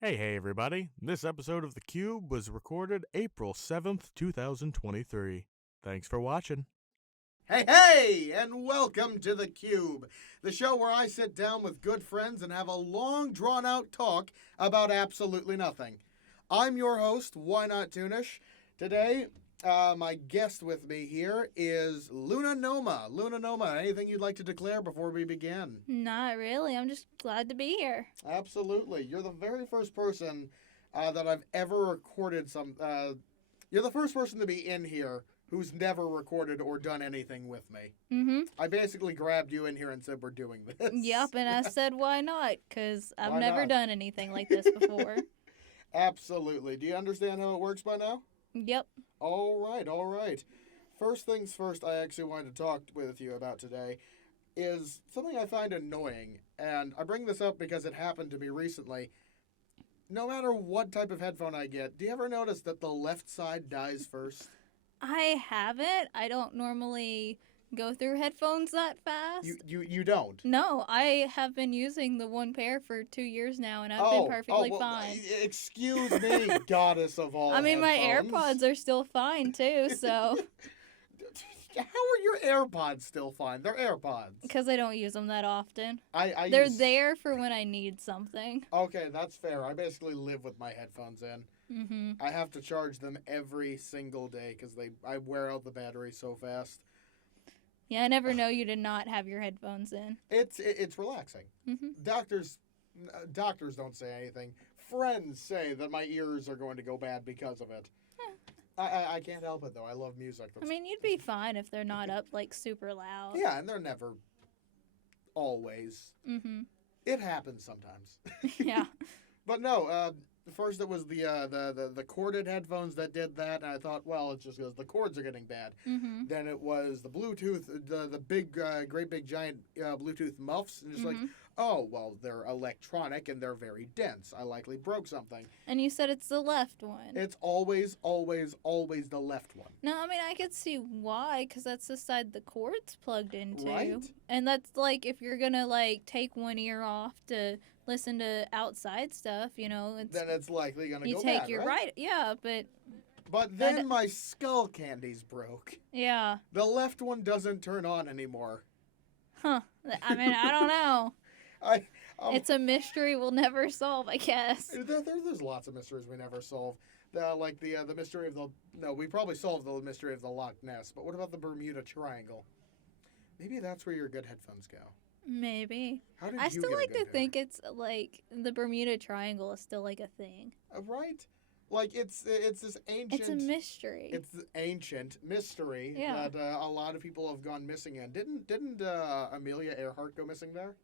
Hey, everybody. This episode of The Cube was recorded April 7th, 2023. Thanks for watching. Hey, and welcome to The Cube, the show where I sit down with good friends and have a long, drawn-out talk about absolutely nothing. I'm your host, Whinot. Today, my guest with me here is Luna Noma. Luna Noma, anything you'd like to declare before we begin? Not really. I'm just glad to be here. Absolutely. You're the very first person that I've ever recorded you're the first person to be in here who's never recorded or done anything with me. Mm-hmm. I basically grabbed you in here and said, we're doing this. Yep, and I said, why not? Because I've Why never not? done anything like this before. Absolutely. Do you understand how it works by now? Yep. All right. First things first, I actually wanted to talk with you about today is something I find annoying. And I bring this up because it happened to me recently. No matter what type of headphone I get, do you ever notice that the left side dies first? I haven't. I don't normally go through headphones that fast. You don't? No, I have been using the one pair for 2 years now, and I've been perfectly fine. Excuse me, goddess of all I mean, my headphones. AirPods are still fine, too, so... How are your AirPods still fine? They're AirPods. Because I don't use them that often. They're there for when I need something. Okay, that's fair. I basically live with my headphones in. Mm-hmm. I have to charge them every single day because I wear out the battery so fast. Yeah, I never know you to not have your headphones in. It's relaxing. Mm-hmm. Doctors don't say anything. Friends say that my ears are going to go bad because of it. I can't help it though. I love music. I mean, you'd be fine if they're not up like super loud. Yeah, and they're never always. Mm-hmm. It happens sometimes. Yeah. But no, first it was the corded headphones that did that, and I thought, well, it's just because the cords are getting bad. Mm-hmm. Then it was the Bluetooth, the big, great big giant Bluetooth muffs, and just like, oh, well, they're electronic and they're very dense. I likely broke something. And you said it's the left one. It's always the left one. No, I mean, I could see why, because that's the side the cord's plugged into. Right. And that's like, if you're going to like take one ear off to listen to outside stuff, you know, Then it's likely going to you go take bad, your right? yeah, but But then my skull candies broke. yeah. The left one doesn't turn on anymore. Huh. I mean, I don't know. It's a mystery we'll never solve, I guess. There's lots of mysteries we never solve. The mystery of we probably solved the mystery of the Loch Ness, but what about the Bermuda Triangle? Maybe that's where your good headphones go. Maybe. How did I you still get a like good to pair? think it's like the Bermuda Triangle is still like a thing. Right? Like it's this ancient. It's a mystery. It's the ancient mystery Yeah. that a lot of people have gone missing in. Didn't Amelia Earhart go missing there?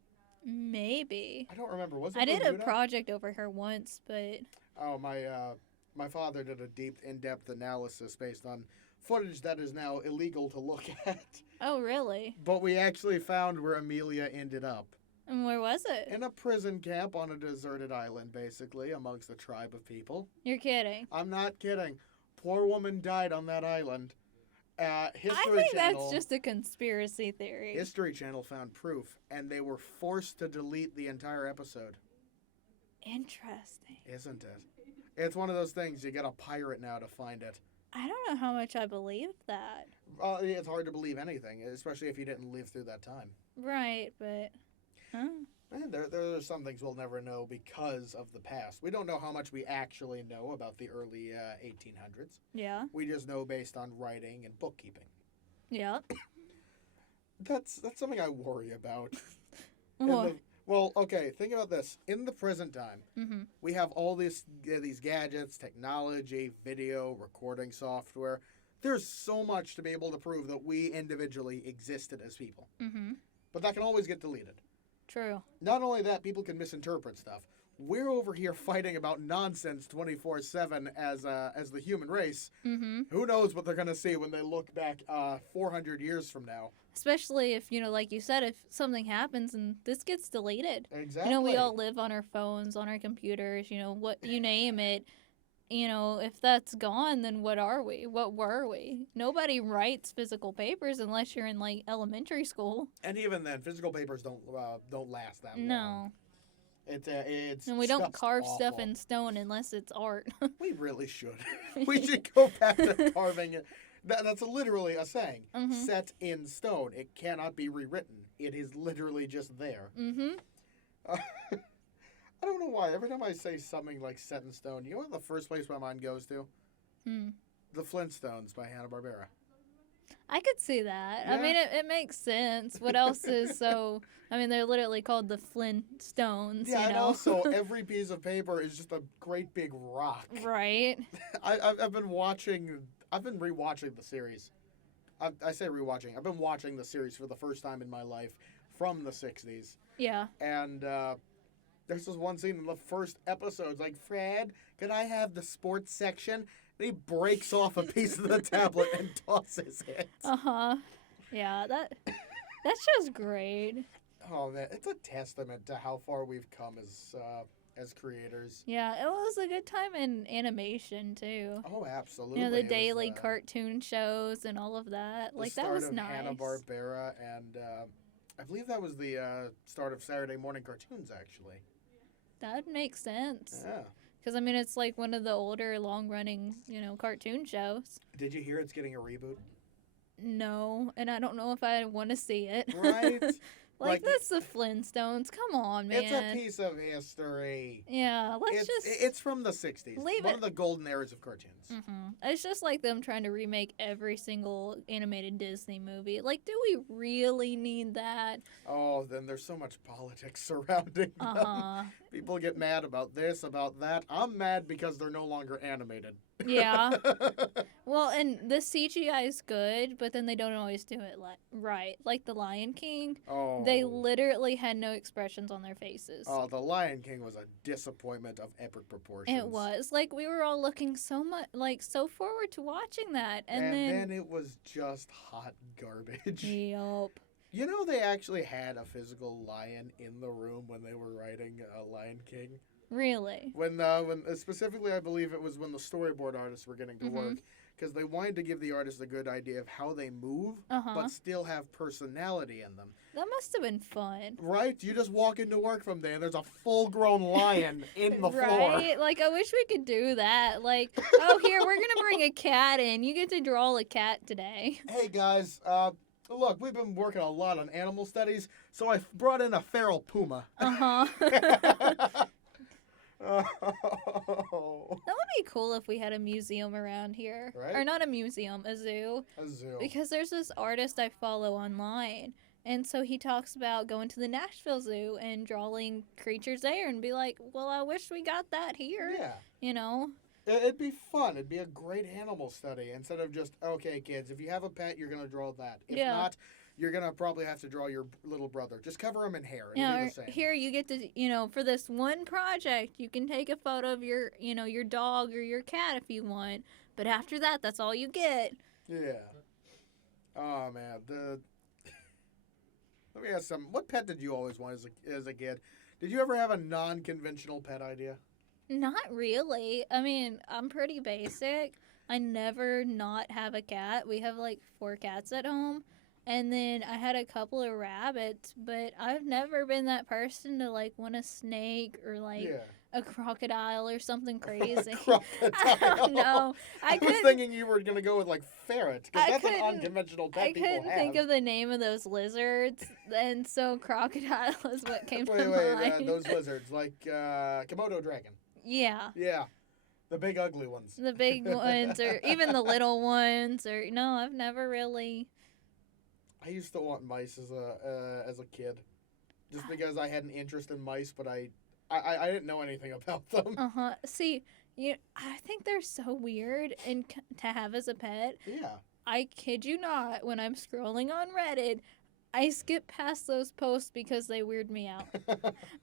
Maybe. I don't remember. Was it I did a Bermuda? project over her once, but Oh, my father did a deep, in-depth analysis based on footage that is now illegal to look at. oh really? But we actually found where Amelia ended up. And where was it? In a prison camp on a deserted island, basically, amongst a tribe of people. You're kidding. I'm not kidding. Poor woman died on that island. History I think Channel, that's just a conspiracy theory. History Channel found proof, and they were forced to delete the entire episode. Interesting. Isn't it? It's one of those things, you gotta pirate now to find it. I don't know how much I believe that. It's hard to believe anything, especially if you didn't live through that time. Right, but And there are some things we'll never know because of the past. We don't know how much we actually know about the early 1800s. yeah. We just know based on writing and bookkeeping. Yeah. That's something I worry about. What? Well, okay, think about this. In the present time, Mm-hmm. we have all these gadgets, technology, video, recording software. There's so much to be able to prove that we individually existed as people. Mm-hmm. But that can always get deleted. True. Not only that, people can misinterpret stuff. We're over here fighting about nonsense 24/7 as the human race. Mm-hmm. Who knows what they're going to see when they look back 400 years from now. Especially if, you know, like you said, if something happens and this gets deleted. Exactly. You know, we all live on our phones, on our computers, you know, what you name it. You know, if that's gone, then what are we? What were we? Nobody writes physical papers unless you're in, like, elementary school. And even then, physical papers don't last that long. No. It's And we don't just carve stuff awful. in stone unless it's art. We really should. We should go back to carving it. That's literally a saying. Mhm. Set in stone. It cannot be rewritten. It is literally just there. Mm-hmm. I don't know why. Every time I say something like set in stone, you know what the first place my mind goes to? Hmm. The Flintstones by Hanna-Barbera. I could see that. I Yeah. mean, it makes sense. What else is so... I mean, they're literally called the Flintstones, Yeah, you and know? also every piece of paper is just a great big rock. Right. I've been rewatching the series. I say rewatching. I've been watching the series for the first time in my life from the 60s. Yeah. And there's this one scene in the first episode. It's like, Fred, can I have the sports section? And he breaks off a piece of the tablet and tosses it. Uh-huh. Yeah, that show's great. Oh, man. It's a testament to how far we've come as creators. Yeah, it was a good time in animation, too. Oh, absolutely. You know, the It was, daily cartoon shows and all of that. the Like, that start was of nice. Hanna-Barbera, and I believe that was the start of Saturday morning cartoons, actually. That makes sense. Yeah. Because, I mean, it's like one of the older, long-running, you know, cartoon shows. Did you hear it's getting a reboot? No, and I don't know if I want to see it. Right? Like, Like, that's the Flintstones. Come on, man. It's a piece of history. Yeah, let's just... It's from the 60s. leave One it. of the golden eras of cartoons. Mhm. It's just like them trying to remake every single animated Disney movie. Like, do we really need that? Oh, then there's so much politics surrounding them. Uh-huh. People get mad about this, about that. I'm mad because they're no longer animated. Yeah. Well, and the CGI is good, but then they don't always do it right. Like the Lion King, Oh. they literally had no expressions on their faces. Oh, The Lion King was a disappointment of epic proportions. It was. Like, we were all looking so forward to watching that. And then it was just hot garbage. Yup. You know, they actually had a physical lion in the room when they were writing Lion King. Really? When specifically, I believe it was when the storyboard artists were getting to work, because they wanted to give the artists a good idea of how they move, Uh-huh. but still have personality in them. That must have been fun. Right? You just walk into work from there, and there's a full-grown lion in the floor. Right? Like, I wish we could do that. Like, oh, here, we're going to bring a cat in. You get to draw a cat today. Hey guys, look, we've been working a lot on animal studies, so I brought in a feral puma. Uh-huh. Oh. That would be cool if we had a museum around here. Right? Or not a museum, a zoo. A zoo. Because there's this artist I follow online. And so he talks about going to the Nashville Zoo and drawing creatures there and be like, well, I wish we got that here. Yeah. You know? It'd be fun. It'd be a great animal study instead of just, okay, kids, if you have a pet, you're going to draw that. If Yeah. not, you're going to probably have to draw your little brother. Just cover him in hair. It'll Yeah, be or the same. here you get to, you know, for this one project, you can take a photo of your, you know, your dog or your cat if you want. But after that, that's all you get. Yeah. Oh, man. Let me ask some. What pet did you always want as a kid? Did you ever have a non-conventional pet idea? Not really. I mean, I'm pretty basic. I never not have a cat. We have like 4 cats at home. And then I had a couple of rabbits, but I've never been that person to like want a snake or like Yeah. a crocodile or something crazy. Crocodile. I don't know. I was couldn't- thinking you were going to go with like ferret, because I that's an couldn't- unconventional pet I people couldn't have. think of the name of those lizards, and so crocodile is what came to Wait, mind. those lizards, like Komodo dragon. Yeah, Yeah. The big ugly ones. the big ones, or even the little ones, or no, I've never really. I used to want mice as a kid, just because I had an interest in mice, but I didn't know anything about them. See, I think they're so weird and to have as a pet. Yeah. I kid you not. When I'm scrolling on Reddit, I skip past those posts because they weird me out.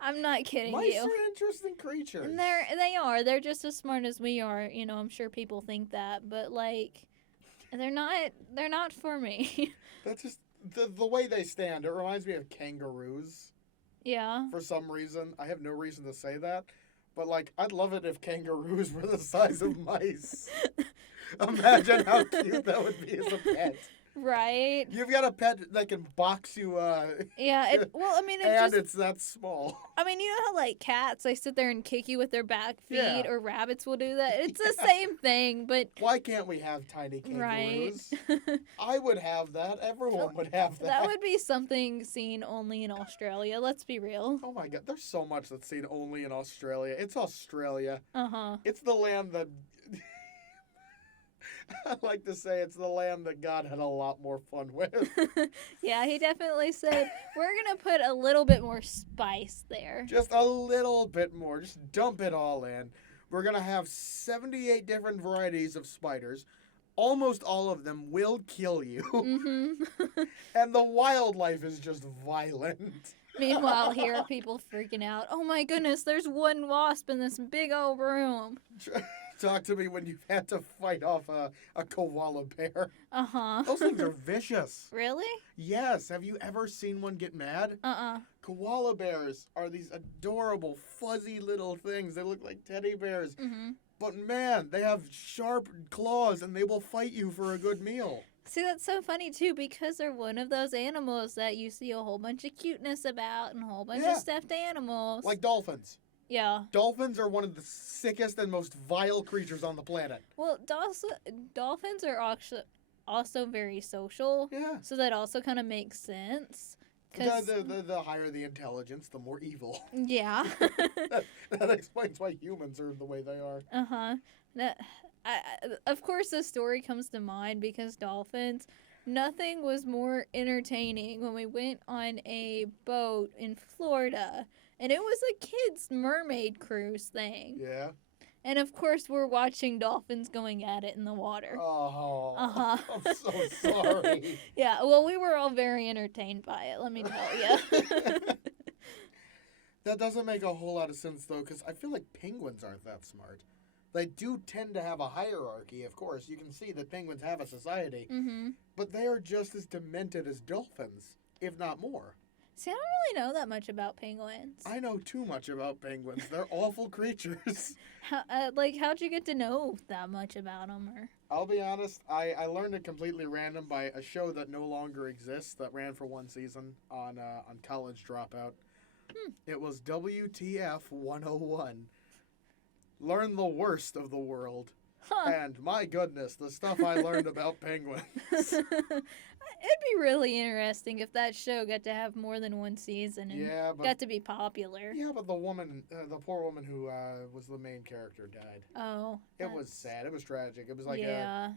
I'm not kidding Mice you. are interesting creatures. And they are. They're just as smart as we are. You know, I'm sure people think that, but like, they're not for me. That's just the way they stand. It reminds me of kangaroos Yeah. for some reason. I have no reason to say that, but like, I'd love it if kangaroos were the size of mice. Imagine how cute that would be as a pet. Right? You've got a pet that can box you, Yeah. Well, I mean, and it's that small. I mean, you know how like cats, they sit there and kick you with their back feet, Yeah. or rabbits will do that. It's the Yeah. same thing, but Why can't we have tiny right. kangaroos? I would have that. Everyone would have that. That would be something seen only in Australia. Let's be real. Oh my god, there's so much that's seen only in Australia. It's Australia. Uh It's the land that I like to say it's the land that God had a lot more fun with. huh. Yeah, he definitely said we're gonna put a little bit more spice there. Just a little bit more. Just dump it all in. We're going to have 78 different varieties of spiders. Almost all of them will kill you. Mm-hmm. And the wildlife is just violent. Meanwhile, here are people freaking out. Oh my goodness, there's one wasp in this big old room. Talk to me when you've had to fight off a koala bear. Uh-huh. Those things are vicious. Really? Yes. Have you ever seen one get mad? Uh-uh. Koala bears are these adorable, fuzzy little things. They look like teddy bears. Mm-hmm. But man, they have sharp claws and they will fight you for a good meal. See, that's so funny too, because they're one of those animals that you see a whole bunch of cuteness about and a whole bunch Yeah. of stuffed animals. Like dolphins. Yeah. Dolphins are one of the sickest and most vile creatures on the planet. Well, dolphins are also very social, Yeah. so that also kind of makes sense. The higher the intelligence, the more evil. Yeah. That explains why humans are the way they are. Uh-huh. Of course, this story comes to mind because dolphins, nothing was more entertaining when we went on a boat in Florida, and it was a kids' mermaid cruise thing. Yeah. And of course, we're watching dolphins going at it in the water. Oh. Uh-huh. I'm so sorry. Yeah, well, we were all very entertained by it, let me tell you. That doesn't make a whole lot of sense, though, because I feel like penguins aren't that smart. They do tend to have a hierarchy, of course. You can see that penguins have a society. Mm-hmm. But they are just as demented as dolphins, if not more. See, I don't really know that much about penguins. I know too much about penguins. They're awful creatures. How'd you get to know that much about them? Or I'll be honest, I learned it completely random by a show that no longer exists that ran for one season on College Dropout. It was WTF 101. Learn the worst of the world. huh? And my goodness, the stuff I learned about penguins. It'd be really interesting if that show got to have more than one season and Yeah, but got to be popular. yeah, but the poor woman who was the main character died. Oh, It was sad. It was tragic. It was like yeah.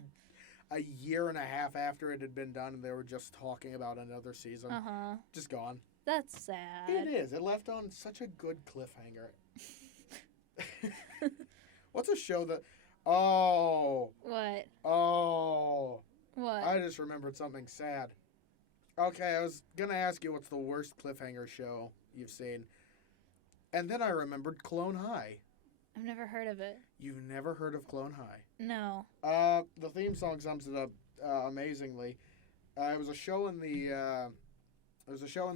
a year and a half after it had been done, and they were just talking about another season. Uh-huh. Just gone. That's sad. It is. It left on such a good cliffhanger. What's a show that? Oh, What? oh. What? I just remembered something sad. Okay, I was gonna ask you what's the worst cliffhanger show you've seen, and then I remembered Clone High. I've never heard of it. You've never heard of Clone High? No. The theme song sums it up amazingly. It was a show in the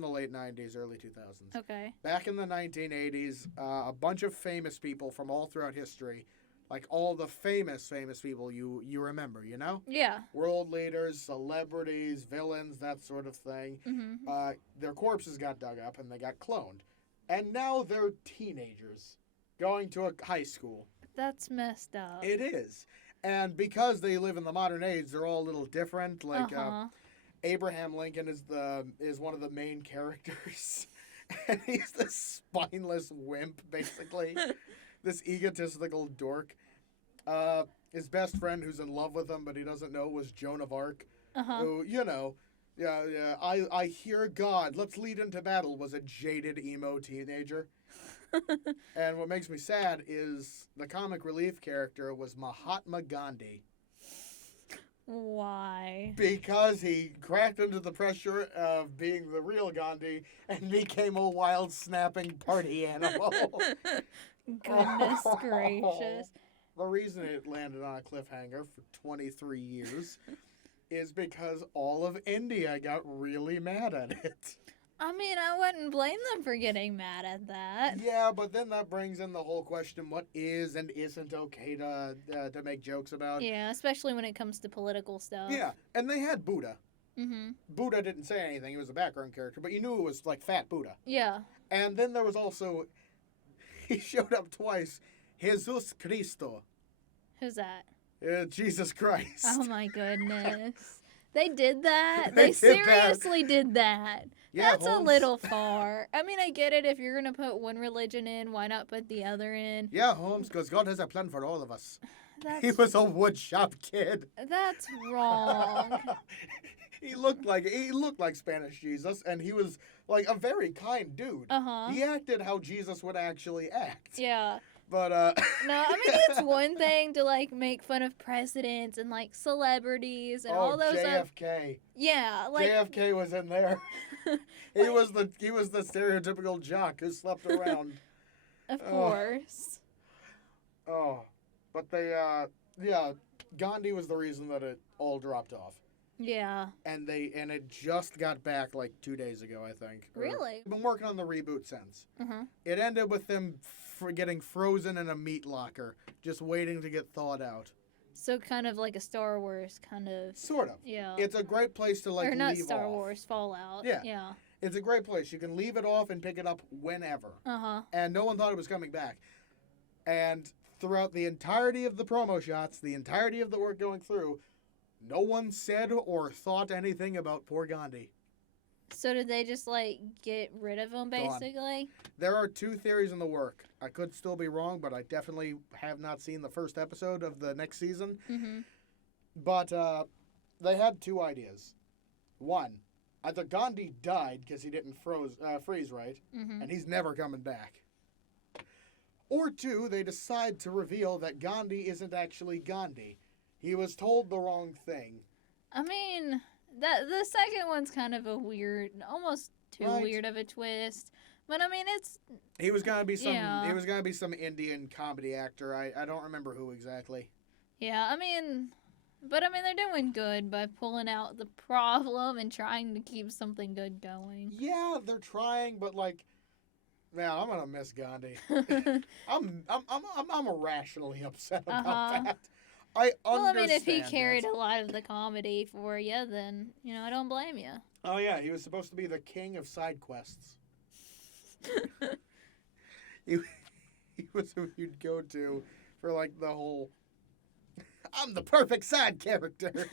late '90s, early 2000s. Okay. Back in the 1980s, a bunch of famous people from all throughout history, like all the famous people you remember, you know? Yeah. World leaders, celebrities, villains, that sort of thing. Mm-hmm. Their corpses got dug up and they got cloned. And now they're teenagers going to a high school. That's messed up. It is. And because they live in the modern age, they're all a little different. Like uh-huh. Abraham Lincoln is one of the main characters. And he's this spineless wimp, basically. This egotistical dork. His best friend who's in love with him, but he doesn't know, was Joan of Arc. Uh-huh. Who, I hear God, let's lead into battle, was a jaded emo teenager. And what makes me sad is the comic relief character was Mahatma Gandhi. Why? Because he cracked under the pressure of being the real Gandhi and became a wild, snapping party animal. Goodness gracious. The reason it landed on a cliffhanger for 23 years is because all of India got really mad at it. I mean, I wouldn't blame them for getting mad at that. Yeah, but then that brings in the whole question, what is and isn't okay to make jokes about. Yeah, especially when it comes to political stuff. Yeah, and they had Buddha. Mm-hmm. Buddha didn't say anything. He was a background character, but you knew it was like Fat Buddha. Yeah. And then there was also, he showed up twice, Jesus Cristo. Who's that? Jesus Christ. Oh my goodness. They did that? They They did that. seriously did that. Yeah, That's a Holmes. little far. I mean, I get it. If you're going to put one religion in, why not put the other in? Yeah, Holmes, because God has a plan for all of us. That's, He was a woodshop kid. that's wrong. He looked like Spanish Jesus, and he was like a very kind dude. Uh-huh. He acted how Jesus would actually act. Yeah. But No, I mean, it's one thing to, like, make fun of presidents and, like, celebrities and all those JFK. yeah, like JFK was in there. He was the stereotypical jock who slept around. of Oh. course. Oh, but Gandhi was the reason that it all dropped off, Yeah. and it just got back like 2 days ago, I think. Really? I've been working on the reboot since. Uh-huh. It ended with them getting frozen in a meat locker, just waiting to get thawed out. So kind of like a Star Wars kind of. Sort of. Yeah. It's a great place to or not leave Star off. Wars, Fallout. Yeah. Yeah. It's a great place. You can leave it off and pick it up whenever. Uh-huh. And no one thought it was coming back. And throughout the entirety of the promo shots, the entirety of the work going through, no one said or thought anything about poor Gandhi. So did they just like get rid of him basically? There are 2 theories in the work. I could still be wrong, but I definitely have not seen the first episode of the next season. Mm-hmm. But they had 2 ideas. One, either Gandhi died because he didn't freeze right, Mm-hmm. and he's never coming back. Or 2, they decide to reveal that Gandhi isn't actually Gandhi. He was told the wrong thing. I mean, the second one's kind of a weird, almost too Right. weird of a twist. But I mean, it's He was gonna be some. Yeah. He was gonna be some Indian comedy actor. I don't remember who exactly. yeah. I mean, but I mean, they're doing good by pulling out the problem and trying to keep something good going. Yeah, they're trying, but like, man, I'm gonna miss Gandhi. I'm irrationally upset about Uh-huh. that. I Well, I understand. mean, if he carried it. a lot of the comedy for you, then I don't blame you. Oh yeah, he was supposed to be the king of side quests. He was who you'd go to for like the whole. I'm the perfect side character.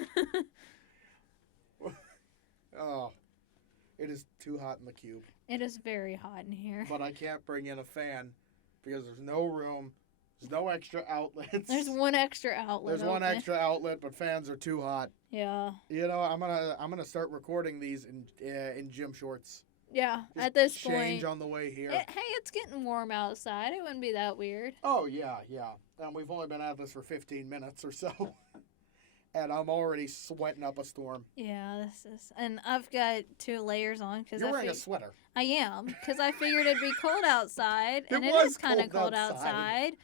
Oh, it is too hot in the cube. It is very hot in here. But I can't bring in a fan because there's no room. There's no extra outlets. There's one extra outlet. There's one open. extra outlet, but fans are too hot. Yeah. You know, I'm gonna start recording these in gym shorts. Yeah. Just At this change point, on the way here. hey, it's getting warm outside. It wouldn't be that weird. Oh yeah. And we've only been at this for 15 minutes or so, and I'm already sweating up a storm. Yeah, and I've got 2 layers on because You're wearing a sweater. I am because I figured it'd be cold outside, and It it was is kind of cold cold outside,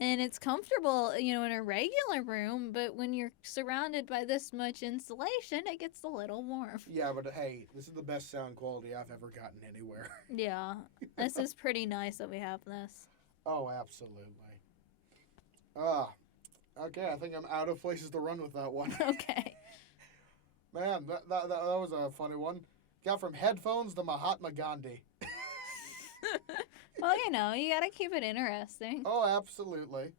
and it's comfortable, in a regular room. But when you're surrounded by this much insulation, it gets a little warm. Yeah, but hey, this is the best sound quality I've ever gotten anywhere. Yeah, this is pretty nice that we have this. Oh, absolutely. Okay, I think I'm out of places to run with that one. Okay. Man, that was a funny one. Got from headphones to Mahatma Gandhi. Well, you gotta keep it interesting. Oh, absolutely.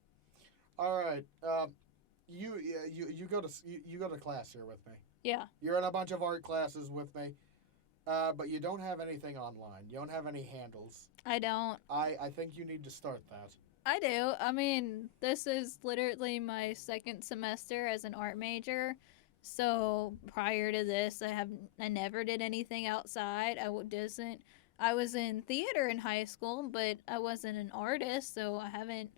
All right. You go to class here with me. Yeah. You're in a bunch of art classes with me. But you don't have anything online. You don't have any handles. I don't. I think you need to start that. I do. I mean, this is literally my second semester as an art major. So prior to this, I never did anything outside. I was in theater in high school, but I wasn't an artist, so I haven't.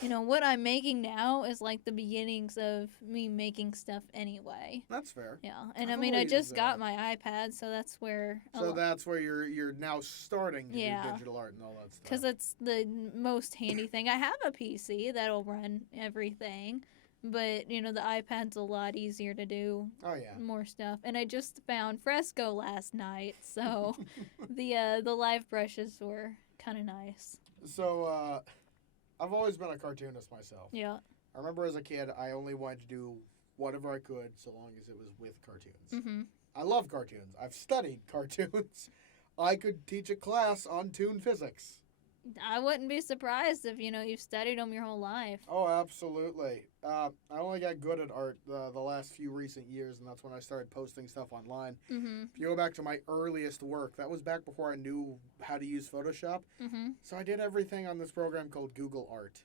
What I'm making now is like the beginnings of me making stuff anyway. That's fair. Yeah, and I've I mean, I always, just got my iPad, so that's where. So that's where you're now starting to Yeah. do digital art and all that stuff. Because it's the most handy thing. I have a PC that'll run everything, but the iPad's a lot easier to do Oh yeah. more stuff. And I just found Fresco last night, so the live brushes were kind of nice. So I've always been a cartoonist myself. Yeah. I remember as a kid, I only wanted to do whatever I could so long as it was with cartoons. Mhm. I love cartoons. I've studied cartoons. I could teach a class on toon physics. I wouldn't be surprised if, you've studied them your whole life. Oh, absolutely. I only got good at art the last few recent years, and that's when I started posting stuff online. Mm-hmm. If you go back to my earliest work, that was back before I knew how to use Photoshop. Mm-hmm. So I did everything on this program called Google Art.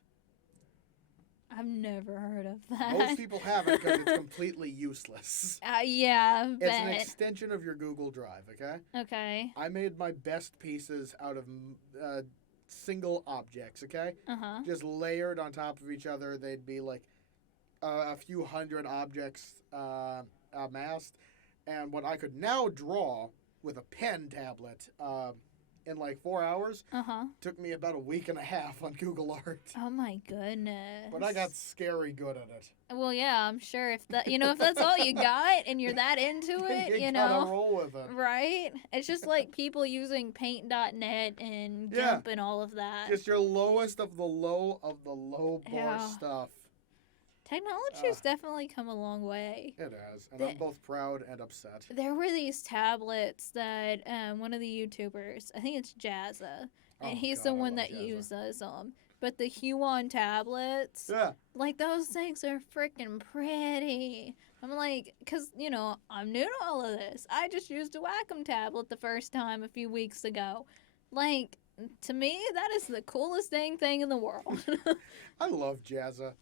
I've never heard of that. Most people haven't because it's completely useless. Yeah, I It's an bet. extension of your Google Drive, okay? Okay. I made my best pieces out of single objects, okay? Uh-huh. Just layered on top of each other. They'd be like a few hundred objects amassed. And what I could now draw with a pen tablet in like 4 hours Uh-huh. took me about a week and a half on Google Art. Oh my goodness. But I got scary good at it. Well, yeah, I'm sure if that, if that's all you got and you're that into it, you gotta roll with it. right? It's just like people using paint.net and Yeah. GIMP and all of that. Just your lowest of the low bar Yeah. stuff. Technology's definitely come a long way. It has. And The- I'm both proud and upset. There were these tablets that one of the YouTubers, I think it's Jazza, Oh, and he's God, the I one love that Jazza. uses them. But the Huon tablets, Yeah. like those things are freaking pretty. I'm like, because, I'm new to all of this. I just used a Wacom tablet the first time a few weeks ago. Like, to me, that is the coolest thing in the world. I love Jazza.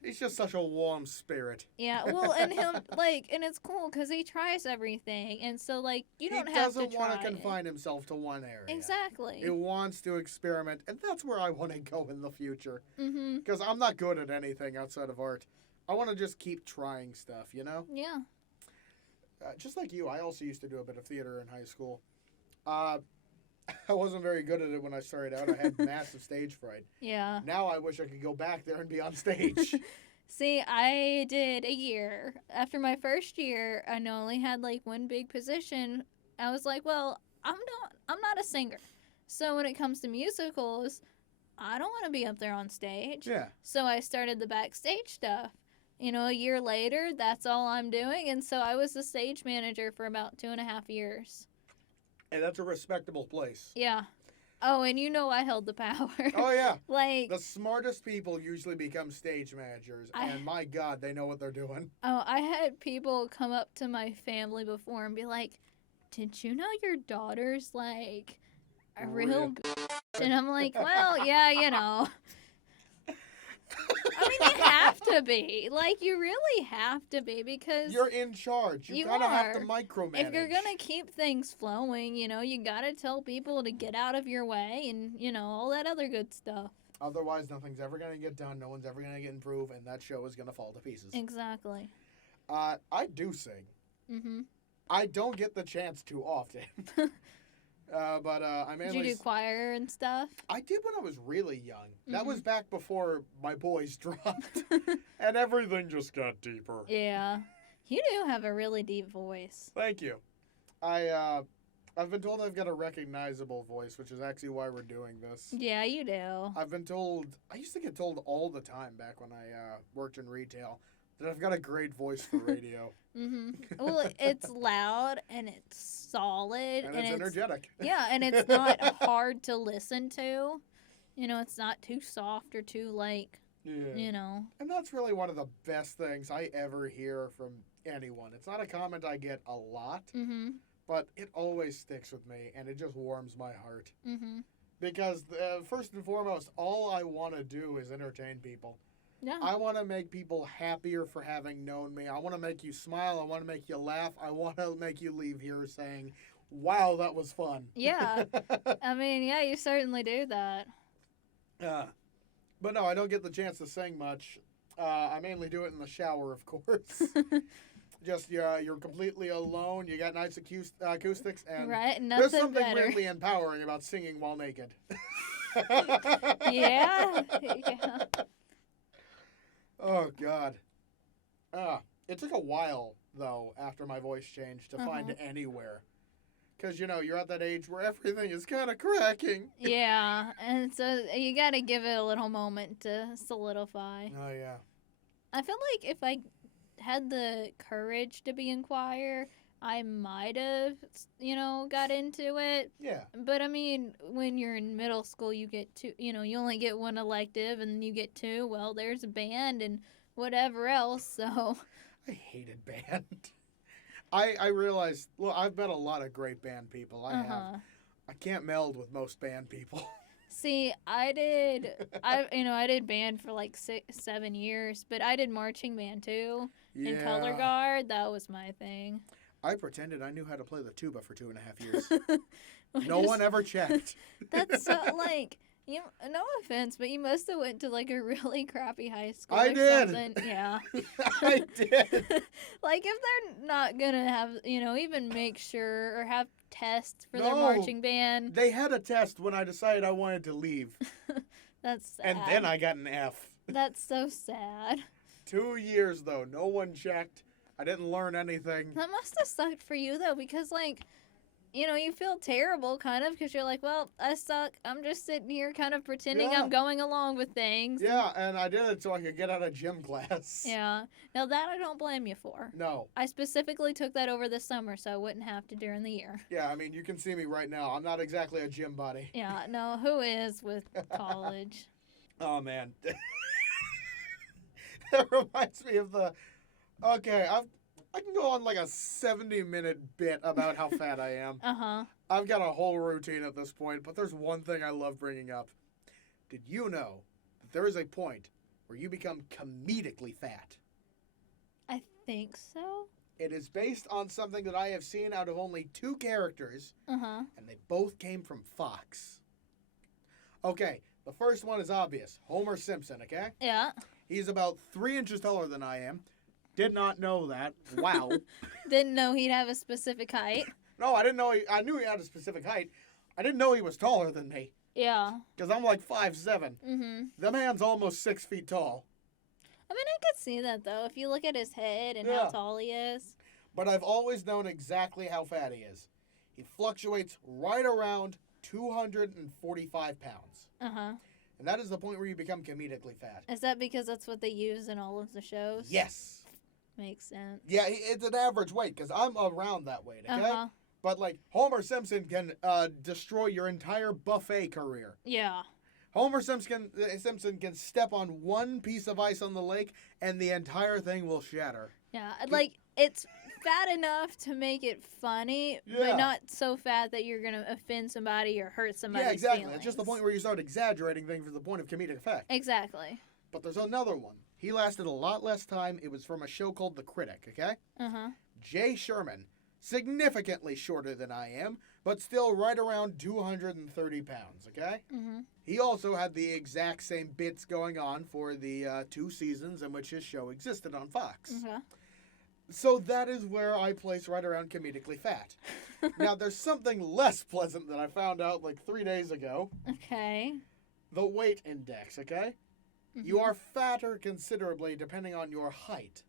He's just such a warm spirit. Yeah, well, and him, and it's cool because he tries everything. And so, you don't He have to doesn't try want to it. confine himself to one area. Exactly. He wants to experiment, and that's where I want to go in the future. Mm-hmm. Because I'm not good at anything outside of art. I want to just keep trying stuff, you know? Yeah. Just like you, I also used to do a bit of theater in high school. I wasn't very good at it when I started out. I had massive stage fright. Yeah. Now I wish I could go back there and be on stage. See, I did a year. After my first year, I only had one big position. I was like, well, I'm not a singer. So when it comes to musicals, I don't want to be up there on stage. Yeah. So I started the backstage stuff. A year later, that's all I'm doing. And so I was the stage manager for about 2.5 years. And that's a respectable place. Yeah. Oh, and I held the power. Oh, yeah. The smartest people usually become stage managers. And my God, they know what they're doing. Oh, I had people come up to my family before and be like, did you know your daughter's a real bitch? And I'm like, well, yeah, I mean, you have to be. You really have to be because You're in charge. You gotta have to micromanage. if you're going to keep things flowing, you got to tell people to get out of your way and, all that other good stuff. Otherwise, nothing's ever gonna get done. No one's ever gonna get improved, and that show is gonna fall to pieces. Exactly. I do sing. Mm-hmm. I don't get the chance too often. But I Did mainly... you do choir and stuff? I did when I was really young. That Mm-hmm. was back before my boys dropped. And everything just got deeper. Yeah. You do have a really deep voice. Thank you. I've been told I've got a recognizable voice, which is actually why we're doing this. Yeah, you do. I've been told... I used to get told all the time back when I worked in retail that I've got a great voice for radio. Mm-hmm. Well, it's loud and it's solid And it's energetic. Yeah, and it's not hard to listen to. It's not too soft or too Yeah. And that's really one of the best things I ever hear from anyone. It's not a comment I get a lot, Mm-hmm. but it always sticks with me, and it just warms my heart. Mm-hmm. Because first and foremost, all I want to do is entertain people. Yeah. I want to make people happier for having known me. I want to make you smile. I want to make you laugh. I want to make you leave here saying, wow, that was fun. Yeah. I mean, yeah, you certainly do that. But no, I don't get the chance to sing much. I mainly do it in the shower, of course. Just you're completely alone. You got nice acoustics, and Right? there's Nothing something better. weirdly empowering about singing while naked. Yeah. Yeah. Oh God. It took a while though after my voice changed to find anywhere, because you're at that age where everything is kind of cracking. Yeah. And so you got to give it a little moment to solidify. Oh yeah. I feel like if I had the courage to be in choir, I might have, got into it. Yeah. But I mean, when you're in middle school, you get two, you only get one elective and you get two. Well, there's a band and whatever else. So, I hated band. I realized, well, I've met a lot of great band people. I have. I can't meld with most band people. See, I did band for like 7 years, but I did marching band too. Yeah. And color guard, that was my thing. I pretended I knew how to play the tuba for 2.5 years. Well, No one ever checked. That's so, like, no offense, but you must have went to like a really crappy high school. I or did. Something. Yeah. I did. Like, if they're not gonna have, even make sure or have tests for their No. marching band. They had a test when I decided I wanted to leave. That's sad. And then I got an F. That's so sad. 2 years, though. No one checked. I didn't learn anything. That must have sucked for you, though, because, like, you feel terrible, kind of, because you're like, well, I suck. I'm just sitting here kind of pretending Yeah. I'm going along with things. Yeah, and I did it so I could get out of gym class. Yeah. Now, that I don't blame you for. No. I specifically took that over the summer so I wouldn't have to during the year. Yeah, I mean, you can see me right now. I'm not exactly a gym buddy. Yeah, no, who is with college? Oh, man. That reminds me of the... Okay, I can go on like a 70-minute bit about how fat I am. Uh-huh. I've got a whole routine at this point, but there's one thing I love bringing up. Did you know that there is a point where you become comedically fat? I think so. It is based on something that I have seen out of only 2 characters, Uh-huh. and they both came from Fox. Okay, the first one is obvious. Homer Simpson, okay? Yeah. He's about 3 inches taller than I am. Did not know that. Wow. Didn't know he'd have a specific height. No, I didn't know. I knew he had a specific height. I didn't know he was taller than me. Yeah. Because I'm like 5'7". Mm-hmm. The man's almost 6 feet tall. I mean, I could see that, though, if you look at his head and Yeah. how tall he is. But I've always known exactly how fat he is. He fluctuates right around 245 pounds. Uh-huh. And that is the point where you become comedically fat. Is that because that's what they use in all of the shows? Yes. Makes sense. Yeah, it's an average weight because I'm around that weight, okay? Uh-huh. But, like, Homer Simpson can destroy your entire buffet career. Yeah. Homer Simpson can step on one piece of ice on the lake and the entire thing will shatter. Yeah. Like, it's fat enough to make it funny, Yeah. but not so fat that you're going to offend somebody or hurt somebody's Yeah, exactly. feelings. It's just the point where you start exaggerating things for the point of comedic effect. Exactly. But there's another one. He lasted a lot less time. It was from a show called The Critic, okay? Uh-huh. Jay Sherman. Significantly shorter than I am, but still right around 230 pounds, okay? Mm-hmm. He also had the exact same bits going on for the 2 seasons in which his show existed on Fox. Okay. So that is where I place right around comedically fat. Now, there's something less pleasant that I found out like 3 days ago. Okay. The weight index, okay? Mm-hmm. You are fatter considerably depending on your height.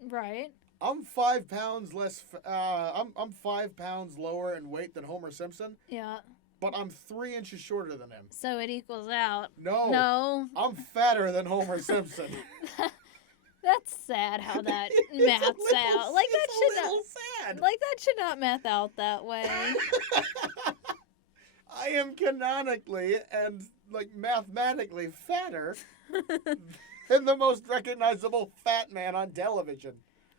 Right. I'm 5 pounds less. I'm 5 pounds lower in weight than Homer Simpson, Yeah. but I'm 3 inches shorter than him. So it equals out. No, No. I'm fatter than Homer Simpson. That's sad how that It's a maths little- out. Like that it's should a not. little sad. Like that should not math out that way. I am canonically and like mathematically fatter than the most recognizable fat man on television.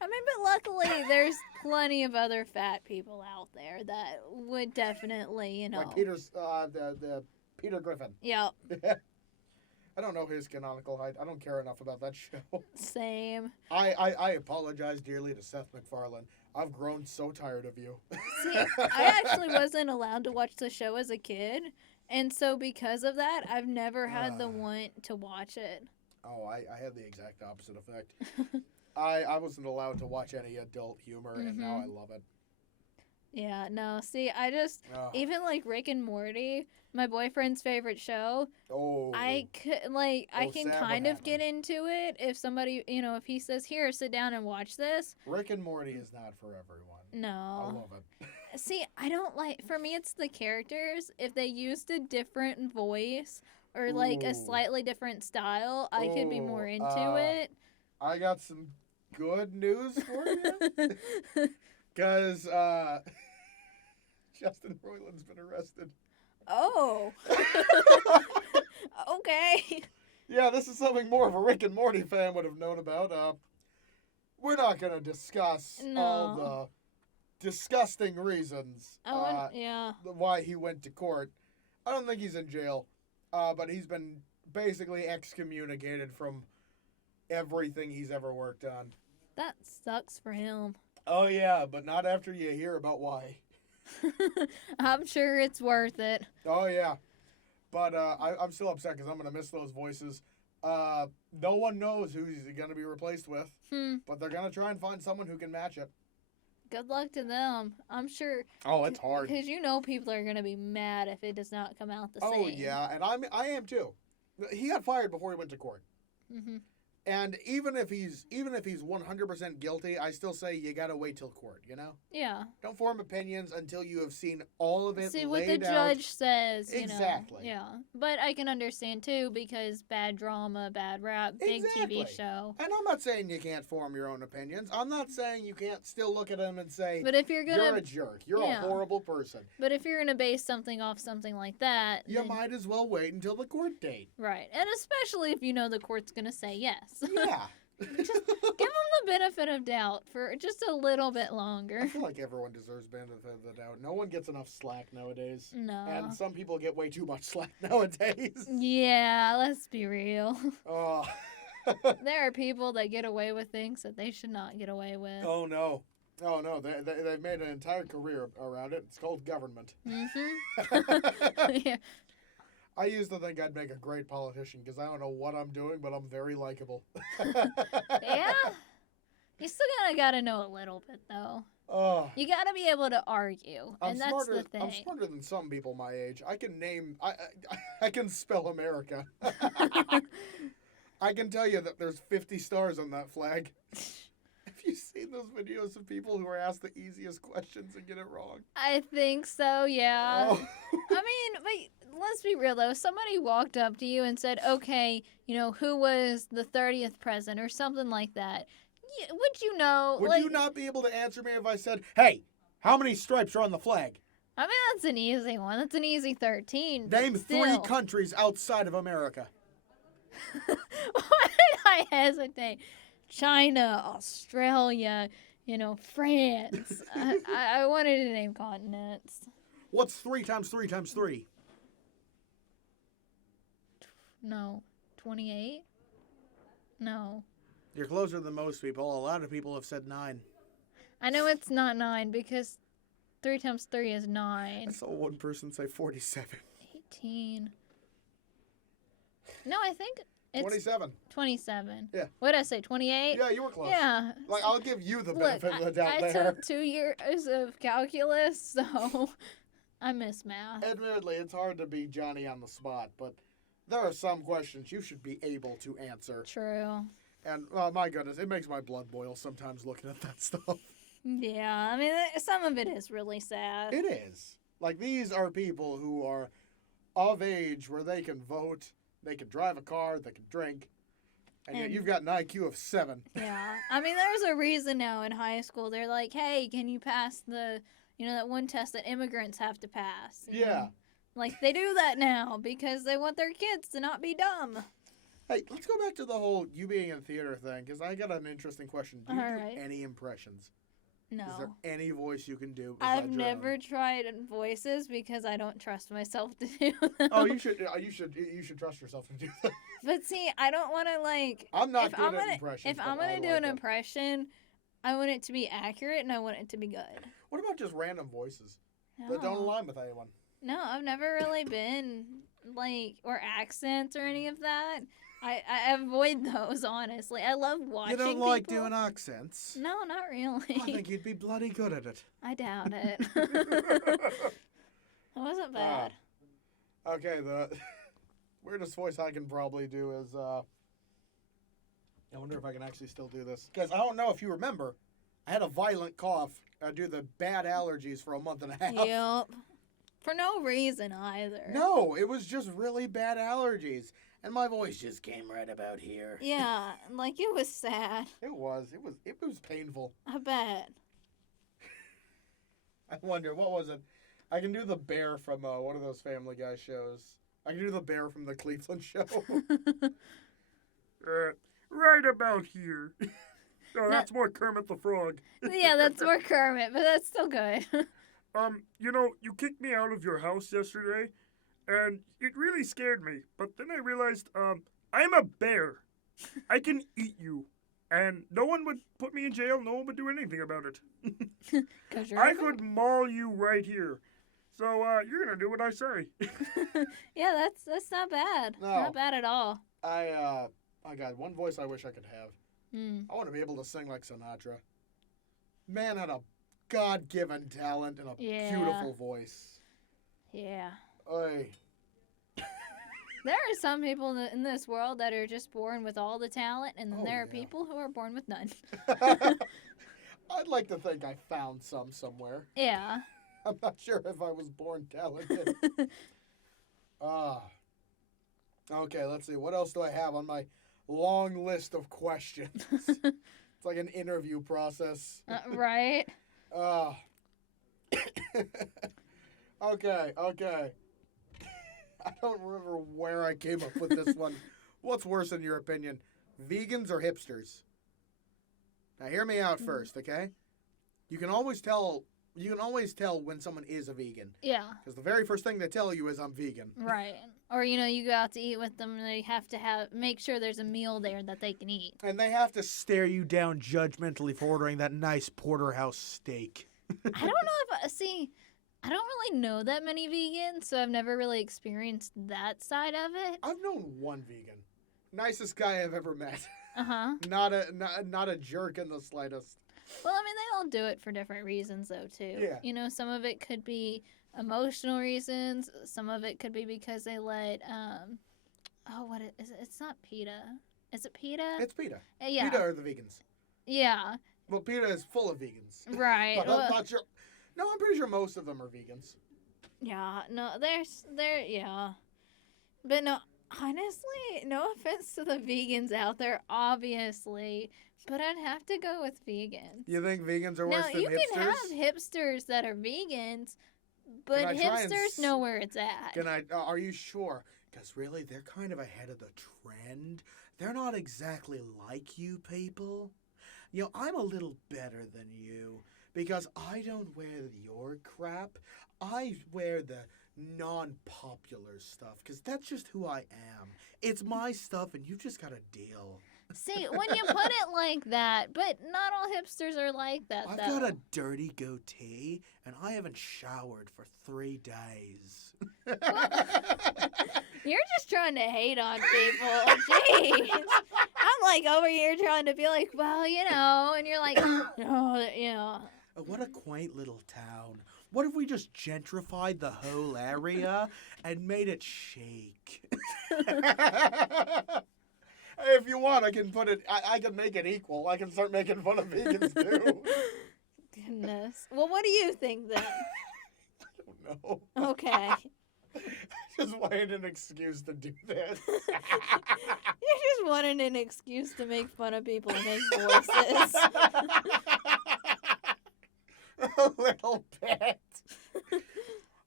I mean, but luckily there's plenty of other fat people out there that would definitely, Like Peter's the Peter Griffin. Yeah. I don't know his canonical height. I don't care enough about that show. Same. I apologize dearly to Seth MacFarlane. I've grown so tired of you. See, I actually wasn't allowed to watch the show as a kid, and so because of that, I've never had the want to watch it. Oh, I had the exact opposite effect. I wasn't allowed to watch any adult humor, and now I love it. Yeah, no, see, I just, Oh. even like Rick and Morty, my boyfriend's favorite show, Oh. I could, like, I Oh, can Sam, what kind of happened? get into it if somebody, if he says, here, sit down and watch this. Rick and Morty is not for everyone. I No. love it. See, I don't like, for me, it's the characters. If they used a different voice or like a Ooh. slightly different style, I could be more into Oh, it. I got some good news for you. Because Justin Roiland's been arrested. Oh. Okay. Yeah, this is something more of a Rick and Morty fan would have known about. We're not going to discuss all No. the disgusting reasons Yeah. why he went to court. I don't think he's in jail, but he's been basically excommunicated from everything he's ever worked on. That sucks for him. Oh, yeah, but not after you hear about why. I'm sure it's worth it. Oh, yeah. But I'm still upset because I'm going to miss those voices. No one knows who he's going to be replaced with, but they're going to try and find someone who can match it. Good luck to them. I'm sure. Oh, it's hard. Because people are going to be mad if it does not come out the same. Oh, yeah, and I am too. He got fired before he went to court. Mm-hmm. And even if he's 100% guilty, I still say you gotta wait till court. You know, Yeah. don't form opinions until you have seen all of it. See what the laid out. judge says. Exactly. Yeah. But I can understand too because bad drama, bad rap, big Exactly. TV show. And I'm not saying you can't form your own opinions. I'm not saying you can't still look at him and say, But if you're you're gonna, a jerk. You're yeah. a horrible person. but if you're gonna base something off something like that, You then- might as well wait until the court date. right? And especially if you know the court's gonna say yes. Yeah. Give them the benefit of doubt for just a little bit longer. I feel like everyone deserves benefit of the doubt. No one gets enough slack nowadays. No. And some people get way too much slack nowadays. Yeah, let's be real. Oh. There are people that get away with things that they should not get away with. Oh, no. Oh, no. They've made an entire career around it. It's called government. Mm-hmm. Yeah. I used to think I'd make a great politician because I don't know what I'm doing, but I'm very likable. Yeah. You still gotta know a little bit though. Oh, You gotta be able to argue, and that's the thing. I'm smarter than some people my age. I can name. I can spell America. I can tell you that there's 50 stars on that flag. Have you seen those videos of people who are asked the easiest questions and get it wrong? I think so. Yeah. Oh. I mean, but let's be real though. Somebody walked up to you and said, "Okay, who was the 30th president or something like that." Would you know? Would like, you not be able to answer me if I said, "Hey, how many stripes are on the flag? I mean, that's an easy one. That's an easy 13. but Name still. 3 countries outside of America." Why did I hesitate? China, Australia, France. I wanted to name continents. What's 3 times 3 times 3? No. 28? No. You're closer than most people. A lot of people have said 9. I know it's not 9 because 3 times 3 is 9. I saw one person say 47. 18. No, I think it's 27. 27. Yeah. What did I say? 28? Yeah, you were close. Yeah. Like, I'll give you the Look, benefit of the doubt I there. took 2 years of calculus, so I miss math. Admittedly, it's hard to be Johnny on the spot, but there are some questions you should be able to answer. True. And, oh, my goodness, it makes my blood boil sometimes looking at that stuff. Yeah, I mean, some of it is really sad. It is. Like, these are people who are of age where they can vote, they can drive a car, they can drink, and yet And- you've got an IQ of 7. Yeah. I mean, there's a reason now in high school. They're like, hey, can you pass that one test that immigrants have to pass? Yeah. Like, they do that now because they want their kids to not be dumb. Hey, let's go back to the whole you being in theater thing, because I got an interesting question. Do you All do right. any impressions? No. Is there any voice you can do? I've besides your own? never tried voices because I don't trust myself to do them. Oh, you should trust yourself to do that. But see, I don't want to I'm not if good I'm at gonna, impressions. if but I'm I gonna do like an it. impression, I want it to be accurate and I want it to be good. What about just random voices that don't No. align with anyone? No, I've never really been or accents or any of that. I avoid those, honestly. I love watching You don't like people. doing accents? No, not really. I think you'd be bloody good at it. I doubt it. It wasn't bad. Okay, the weirdest voice I can probably do is, I wonder if I can actually still do this. Because I don't know if you remember, I had a violent cough due to bad allergies for a month and a half. Yep. For no reason either. No, it was just really bad allergies. And my voice just came right about here. Yeah, like it was sad. It was painful. I bet. I wonder, what was it? I can do the bear from one of those Family Guy shows. I can do the bear from the Cleveland show. Right about here. Oh, that's more Kermit the Frog. Yeah, that's more Kermit, but that's still good. You kicked me out of your house yesterday, and it really scared me. But then I realized, I'm a bear. I can eat you. And no one would put me in jail. No one would do anything about it. 'Cause you're I a bear. could maul you right here. So, you're gonna do what I say. Yeah, that's not bad. No. Not bad at all. I got one voice I wish I could have. Mm. I want to be able to sing like Sinatra. Man had a God-given talent and a Yeah. beautiful voice. Yeah. Oy. There are some people in this world that are just born with all the talent, and then Oh, there are yeah. people who are born with none. I'd like to think I found some somewhere. Yeah. I'm not sure if I was born talented. Okay, let's see. What else do I have on my long list of questions? It's like an interview process. Right? Okay. I don't remember where I came up with this one. What's worse in your opinion, vegans or hipsters? Now hear me out first, okay? You can always tell when someone is a vegan. Yeah. Because the very first thing they tell you is I'm vegan. Right. Or, you go out to eat with them and they have to make sure there's a meal there that they can eat. And they have to stare you down judgmentally for ordering that nice porterhouse steak. I don't know I don't really know that many vegans, so I've never really experienced that side of it. I've known one vegan. Nicest guy I've ever met. Uh-huh. Not a jerk in the slightest. Well, they all do it for different reasons, though, too. Yeah. Some of it could be emotional reasons. Some of it could be because they let, what is it? It's not PETA. Is it PETA? It's PETA. Yeah. PETA are the vegans. Yeah. Well, PETA is full of vegans. Right. But I'm not sure. No, I'm pretty sure most of them are vegans. Yeah. No, yeah. But no, honestly, no offense to the vegans out there, obviously, but I'd have to go with vegans. You think vegans are Now, worse than you hipsters? can have hipsters that are vegans, but Can I try and hipsters know where it's at. Are you sure? Because really, they're kind of ahead of the trend. They're not exactly like you people. I'm a little better than you because I don't wear your crap. I wear the non-popular stuff because that's just who I am. It's my stuff and you just got to deal. See, when you put it like that, but not all hipsters are like that, I've though. got a dirty goatee and I haven't showered for 3 days. You're just trying to hate on people. Jeez. I'm like over here trying to be like, well, and you're like, oh, What a quaint little town. What if we just gentrified the whole area and made it shake? If you want, I can put it. I can make it equal. I can start making fun of vegans too. Goodness. Well, what do you think then? I don't know. Okay. I just wanted an excuse to do this. You just wanted an excuse to make fun of people and make voices. A little bit.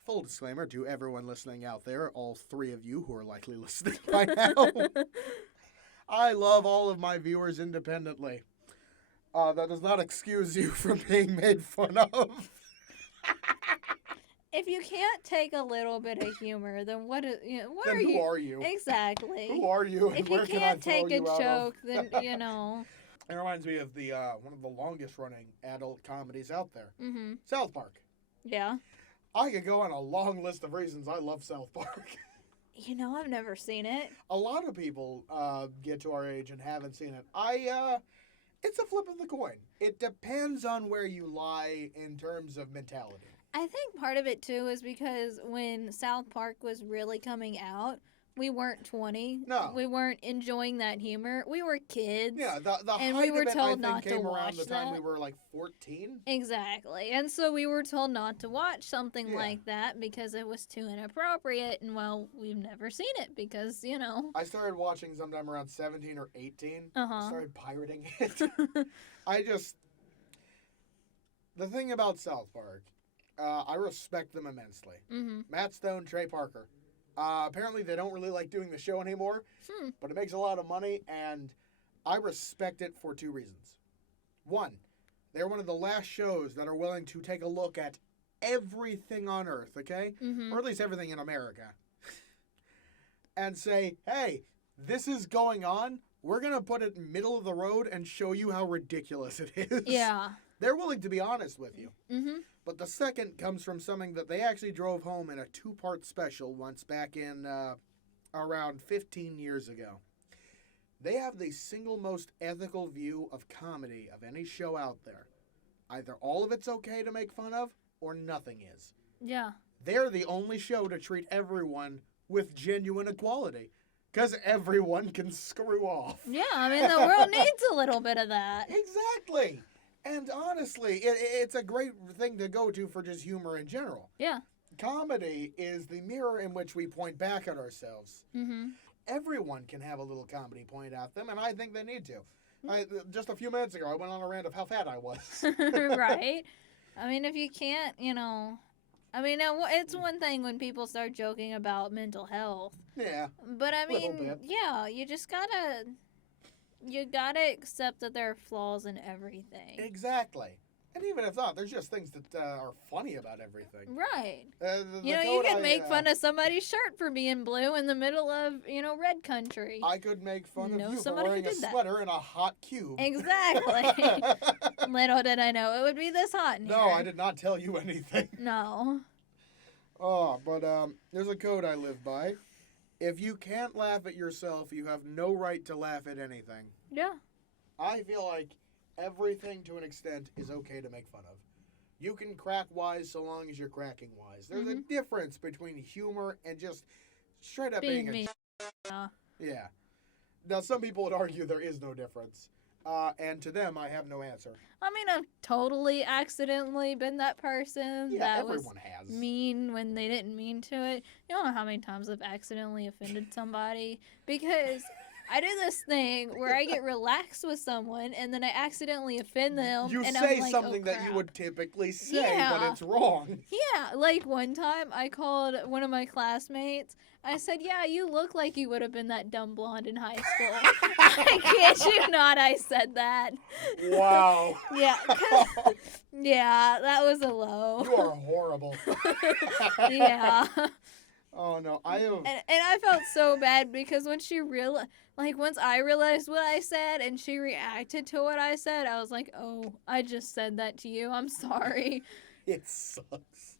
Full disclaimer to everyone listening out there, all 3 of you who are likely listening by now. I love all of my viewers independently. That does not excuse you from being made fun of. If you can't take a little bit of humor, then what is what Then are who you? are you? Exactly. Who are you? And If you where can can't I throw take a you out of? joke, then It reminds me of the one of the longest running adult comedies out there, Mhm. South Park. Yeah. I could go on a long list of reasons I love South Park. I've never seen it. A lot of people get to our age and haven't seen it. It's a flip of the coin. It depends on where you lie in terms of mentality. I think part of it too is because when South Park was really coming out, we weren't 20. No. We weren't enjoying that humor. We were kids. Yeah, the And height we were of it, told I think, not to came around watch the time that. we were like 14. Exactly. And so we were told not to watch something Yeah. like that because it was too inappropriate. And, well, we've never seen it because, I started watching sometime around 17 or 18. Uh-huh. I started pirating it. The thing about South Park I respect them immensely. Mm-hmm. Matt Stone, Trey Parker. Apparently, they don't really like doing the show anymore, Hmm. but it makes a lot of money, and I respect it for two reasons. One, they're one of the last shows that are willing to take a look at everything on Earth, okay? Mm-hmm. Or at least everything in America. And say, hey, this is going on. We're going to put it middle of the road and show you how ridiculous it is. Yeah. They're willing to be honest with you. Mm-hmm. But the second comes from something that they actually drove home in a 2-part special once back in around 15 years ago. They have the single most ethical view of comedy of any show out there. Either all of it's okay to make fun of, or nothing is. Yeah. They're the only show to treat everyone with genuine equality. Because everyone can screw off. Yeah, I mean, the world needs a little bit of that. Exactly. And honestly, it's a great thing to go to for just humor in general. Yeah. Comedy is the mirror in which we point back at ourselves. Mm-hmm. Everyone can have a little comedy point at them, and I think they need to. Just a few minutes ago, I went on a rant of how fat I was. Right. I mean, if you can't, I mean, it's one thing when people start joking about mental health. Yeah. But I Little mean, bit. yeah, you gotta accept that there are flaws in everything. Exactly. And even if not, there's just things that are funny about everything. Right. The You code can make fun of somebody's shirt for being blue in the middle of, red country. I could make fun Know of you for somebody who wearing a did that. sweater in a hot cube. Exactly. Little did I know it would be this hot in here. No, I did not tell you anything. No. Oh, but there's a code I live by. If you can't laugh at yourself, you have no right to laugh at anything. Yeah. I feel like everything to an extent is okay to make fun of. You can crack wise so long as you're cracking wise. There's a difference between humor and just straight up being me. Yeah. Now, some people would argue there is no difference. And to them, I have no answer. I mean, I've totally accidentally been that person Yeah, that everyone was has. mean when they didn't mean to it. You don't know how many times I've accidentally offended somebody because I do this thing where I get relaxed with someone and then I accidentally offend them. You and say I'm like, something oh, that you crap. would typically say, but Yeah. it's wrong. Yeah, like one time I called one of my classmates. I said, yeah, you look like you would have been that dumb blonde in high school. I kid you not, I said that. Wow. Yeah, yeah, that was a low. You are horrible. Yeah. Oh, no. I have... And I felt so bad because when she once I realized what I said and she reacted to what I said, I was like, oh, I just said that to you. I'm sorry. It sucks.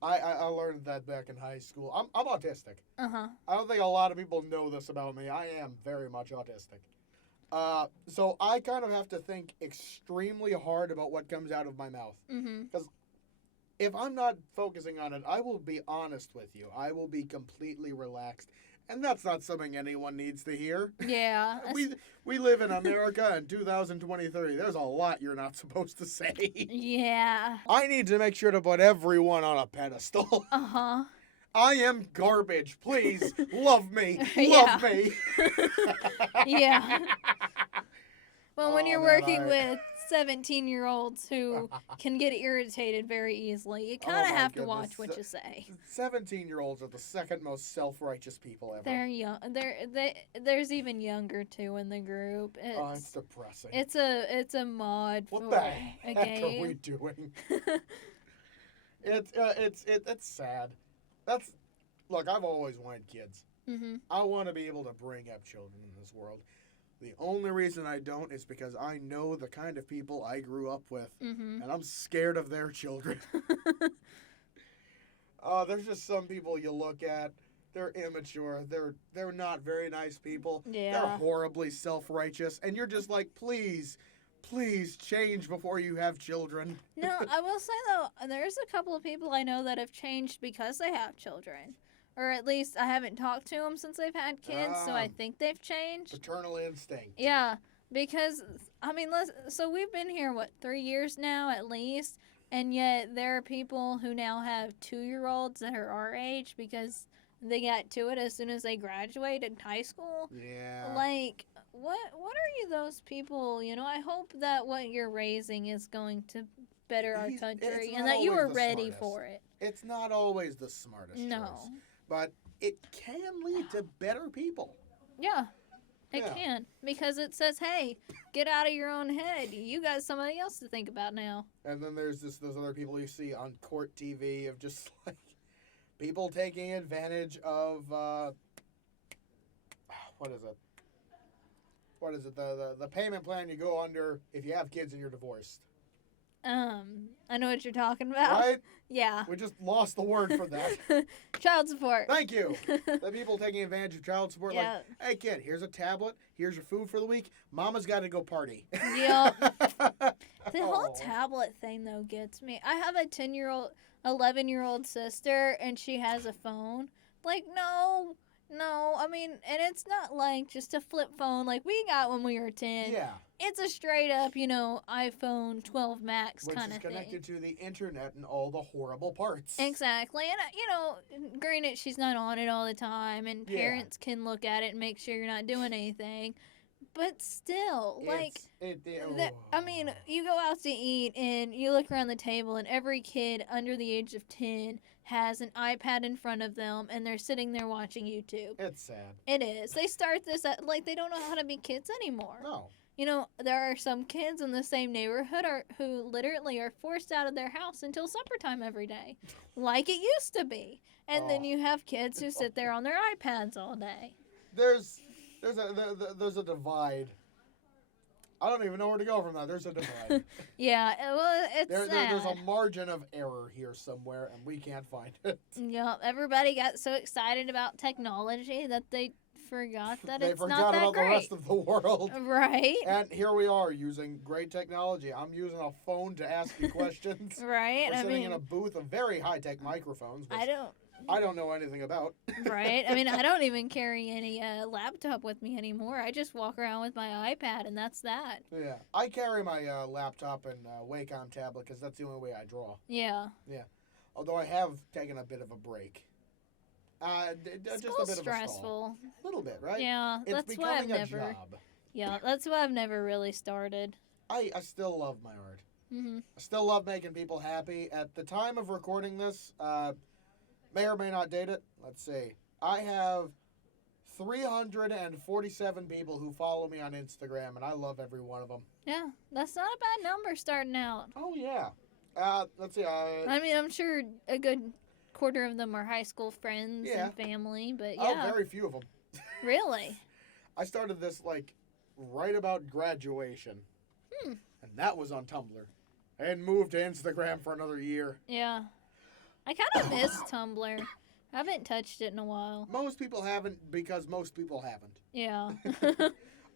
I learned that back in high school. I'm autistic. Uh-huh. I don't think a lot of people know this about me. I am very much autistic. So I kind of have to think extremely hard about what comes out of my mouth. Mm-hmm. If I'm not focusing on it, I will be honest with you. I will be completely relaxed. And that's not something anyone needs to hear. Yeah. We live in America in 2023. There's a lot you're not supposed to say. Yeah. I need to make sure to put everyone on a pedestal. Uh-huh. I am garbage. Please, love me. Yeah. Love me. Yeah. Well, when Oh, you're man, working with 17-year-olds who can get irritated very easily, you kind of my have to goodness. watch what you say. 17-year-olds are the second most self-righteous people ever. They're young. There's even younger too in the group. It's depressing. It's a mod What for the a heck game. are we doing? It's sad. Look, I've always wanted kids. Mm-hmm. I want to be able to bring up children in this world. The only reason I don't is because I know the kind of people I grew up with, Mm-hmm. and I'm scared of their children. There's just some people you look at, they're immature, they're not very nice people, Yeah. they're horribly self-righteous, and you're just like, please change before you have children. No, I will say though, there's a couple of people I know that have changed because they have children. Or at least I haven't talked to them since they've had kids, so I think they've changed. Paternal instinct. Yeah, because, I mean, so we've been here, 3 years now at least, and yet there are people who now have 2-year-olds that are our age because they got to it as soon as they graduated high school. Yeah. Like, what are you those people, I hope that what you're raising is going to better our It's country, not and that you always were the ready smartest. for it. It's not always the smartest No. choice, but it can lead to better people. Yeah, it Yeah. can. Because it says, hey, get out of your own head. You got somebody else to think about now. And then there's those other people you see on court TV of just like people taking advantage of what is it? What is it? The payment plan you go under if you have kids and you're divorced. I know what you're talking about. Right? Yeah. We just lost the word for that. Child support. Thank you. The people taking advantage of child support, Yeah. like, hey kid, here's a tablet, here's your food for the week. Mama's got to go party. Yep. The whole Oh. tablet thing, though, gets me. I have a 10-year-old, 11-year-old sister, and she has a phone. Like, no. I mean, and it's not like just a flip phone like we got when we were 10. Yeah. It's a straight up, iPhone 12 Max Which kind is of thing. connected to the internet and all the horrible parts. Exactly. And, granted, she's not on it all the time, and Yeah. parents can look at it and make sure you're not doing anything. But still, I mean, you go out to eat and you look around the table, and every kid under the age of 10 has an iPad in front of them, and they're sitting there watching YouTube. It's sad. It is. They start this at, like, they don't know how to be kids anymore. No. There are some kids in the same neighborhood who literally are forced out of their house until supper time every day, like it used to be. And then Oh. you have kids who sit there on their iPads all day. There's a divide. I don't even know where to go from that. There's a divide. Yeah, well, it's sad. There's a margin of error here somewhere, and we can't find it. Yep, everybody got so excited about technology that they forgot that They it's forgot not that about great. the rest of the world. Right? And here we are using great technology. I'm using a phone to ask you questions. Right? We're I sitting mean, in a booth of very high-tech microphones, which I I don't know anything about. right? I mean, I don't even carry any laptop with me anymore. I just walk around with my iPad, and that's that. Yeah, I carry my laptop and Wacom tablet because that's the only way I draw. Yeah. Although I have taken a bit of a break. It's Just a a little bit of a stall. stressful. A little bit, right? Yeah, It's that's why I've becoming a never. job. Yeah, that's why I've never really started. I still love my art. Hmm. I still love making people happy. At the time of recording this, may or may not date it. Let's see. I have 347 people who follow me on Instagram, and I love every one of them. Yeah, that's not a bad number starting out. Oh, yeah. Let's see. I mean, I'm sure a good quarter of them are high school friends Yeah. and family, but yeah, very few of them. really. I started this, right about graduation. Hmm. And that was on Tumblr. I hadn't moved to Instagram for another year. Yeah. I kind of miss Tumblr. I haven't touched it in a while. Most people haven't because most people haven't. Yeah.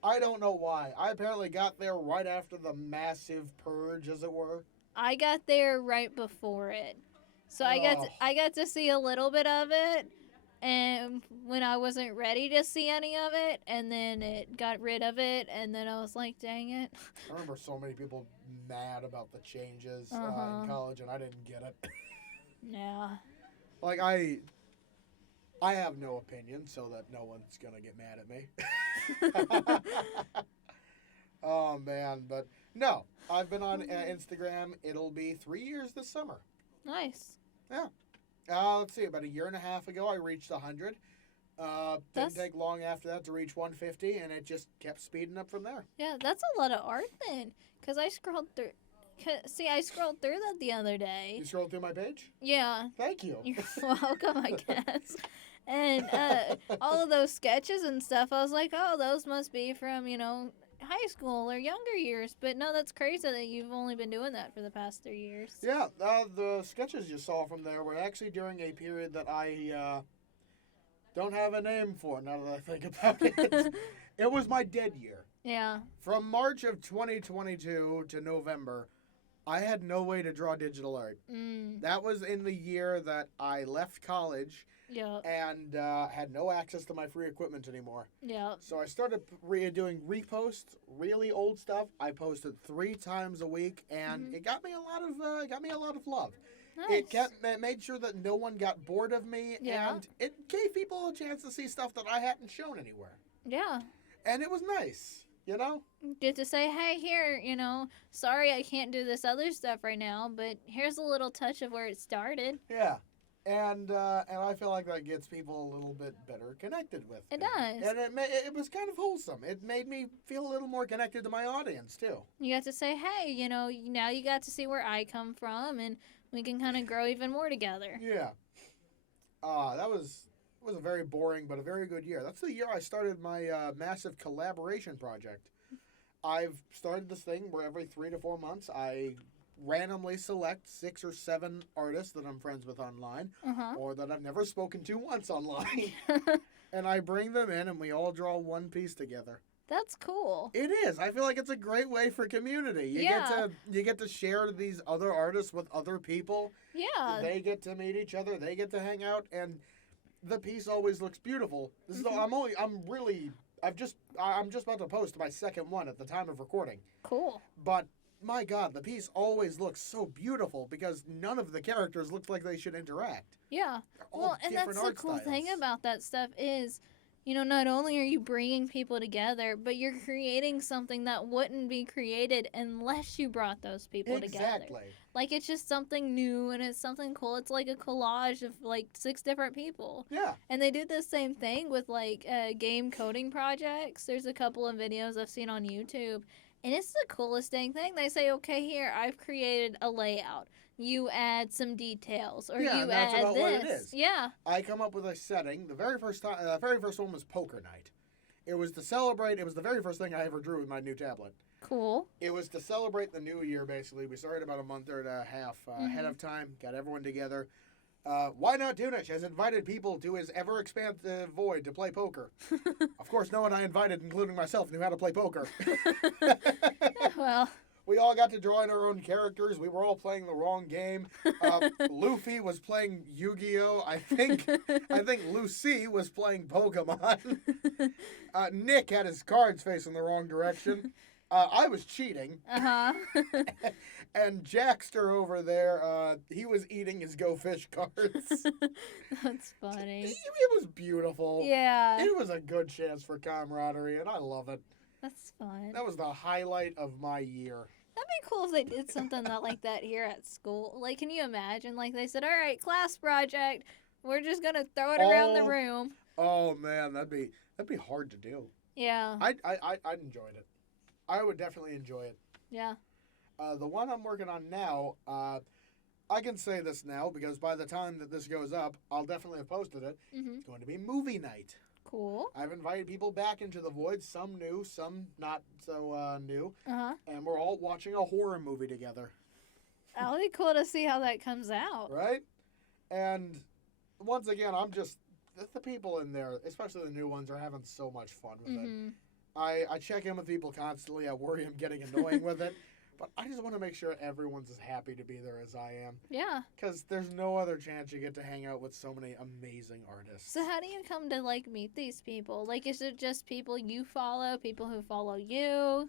I don't know why. I apparently got there right after the massive purge, as it were. I got there right before it. So I Oh. got to see a little bit of it, and when I wasn't ready to see any of it, and then it got rid of it, and then I was like, dang it. I remember so many people mad about the changes Uh-huh. in college, and I didn't get it. Yeah. I have no opinion, so that no one's gonna get mad at me. Oh man, but no, I've been on Instagram. It'll be 3 years this summer. Nice. Let's see, about a year and a half ago, I reached 100. Didn't That's- take long after that to reach 150, and it just kept speeding up from there. Yeah, that's a lot of art then. Because I scrolled through. See, I scrolled through that the other day. You scrolled through my page? Yeah. Thank you. You're welcome, I guess. And all of those sketches and stuff, I was like, oh, those must be from, high school or younger years. But no, that's crazy that you've only been doing that for the past 3 years. Yeah, the sketches you saw from there were actually during a period that I don't have a name for now that I think about it. It was my dead year. Yeah. From March of 2022 to November, I had no way to draw digital art. That was in the year that I left college Yeah. and had no access to my free equipment anymore. Yeah. So I started doing reposts, really old stuff. I posted 3 times a week, and it got me a lot of love. Nice. It made sure that no one got bored of me, Yeah. and it gave people a chance to see stuff that I hadn't shown anywhere. Yeah. And it was nice. you know? Get to say, hey, here, sorry I can't do this other stuff right now, but here's a little touch of where it started. Yeah. And I feel like that gets people a little bit better connected with It me. does. And it was kind of wholesome. It made me feel a little more connected to my audience, too. You got to say, hey, now you got to see where I come from, and we can kind of grow even more together. Yeah. That was a very boring but a very good year. That's the year I started my massive collaboration project. I've started this thing where every 3 to 4 months I randomly select 6 or 7 artists that I'm friends with online Uh-huh. or that I've never spoken to once online. And I bring them in and we all draw one piece together. That's cool. It is. I feel like it's a great way for community. You get to share these other artists with other people. Yeah. They get to meet each other. They get to hang out, and the piece always looks beautiful. This is I'm just about to post my second one at the time of recording. Cool. But my God, the piece always looks so beautiful because none of the characters look like they should interact. Yeah. They're all Well, and different that's the art cool thing styles. about that stuff is, not only are you bringing people together, but you're creating something that wouldn't be created unless you brought those people together. Exactly. Like, it's just something new and it's something cool. It's like a collage of, like, 6 different people. Yeah. And they do the same thing with, like, game coding projects. There's a couple of videos I've seen on YouTube. And it's the coolest dang thing. They say, okay, here, I've created a layout. You add some details, or Yeah, you and that's add about this. what it is. Yeah. I come up with a setting. The very first one was poker night. It was to celebrate. It was the very first thing I ever drew with my new tablet. Cool. It was to celebrate the new year, basically. We started about a month and a half ahead of time, got everyone together. Whinot has invited people to his ever-expansive void to play poker. Of course, no one I invited, including myself, knew how to play poker. Well, We all got to draw in our own characters. We were all playing the wrong game. Luffy was playing Yu-Gi-Oh! I think Lucy was playing Pokemon. Nick had his cards facing the wrong direction. I was cheating. uh-huh. And Jackster over there, he was eating his Go Fish cards. That's funny. It was beautiful. Yeah. It was a good chance for camaraderie, and I love it. That's fun. That was the highlight of my year. That'd be cool if they did something like that here at school. Like, can you imagine? Like, they said, all right, class project. We're just going to throw it around the room. Oh, man, that'd be hard to do. Yeah. I'd enjoy it. I would definitely enjoy it. Yeah. The one I'm working on now, I can say this now because by the time that this goes up, I'll definitely have posted it. Mm-hmm. It's going to be movie night. Cool. I've invited people back into the void, some new, some not so new, Uh-huh. and we're all watching a horror movie together, That'll be cool to see how that comes out. right? And once again, the people in there, especially the new ones, are having so much fun with it. Mm-hmm. I check in with people constantly. I worry I'm getting annoying with it. But I just want to make sure everyone's as happy to be there as I am. Yeah. Because there's no other chance you get to hang out with so many amazing artists. So how do you come to, like, meet these people? Like, is it just people you follow, people who follow you?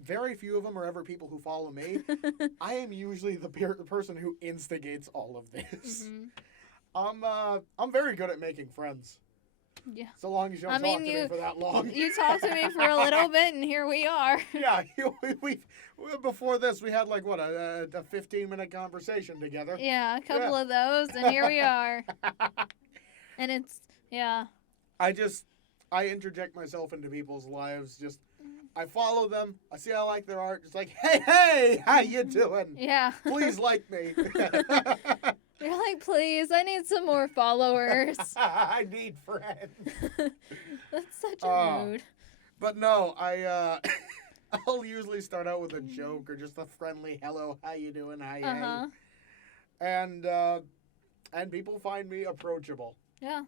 Very few of them are ever people who follow me. I am usually the person who instigates all of this. Mm-hmm. I'm very good at making friends. Yeah. So long as you don't talk to me for that long. You talked to me for a little bit, and here we are. Yeah, before this, we had like, what, a 15-minute conversation together. Yeah, a couple of those, and here we are. And it's, yeah. I interject myself into people's lives. I follow them. I see I like their art. Just like, hey, how you doing? Yeah. Please like me. You're like, please, I need some more followers. I need friends. That's such a mood. But no, I'll usually start out with a joke or just a friendly hello, how you doing, Uh-huh. And people find me approachable. Yeah.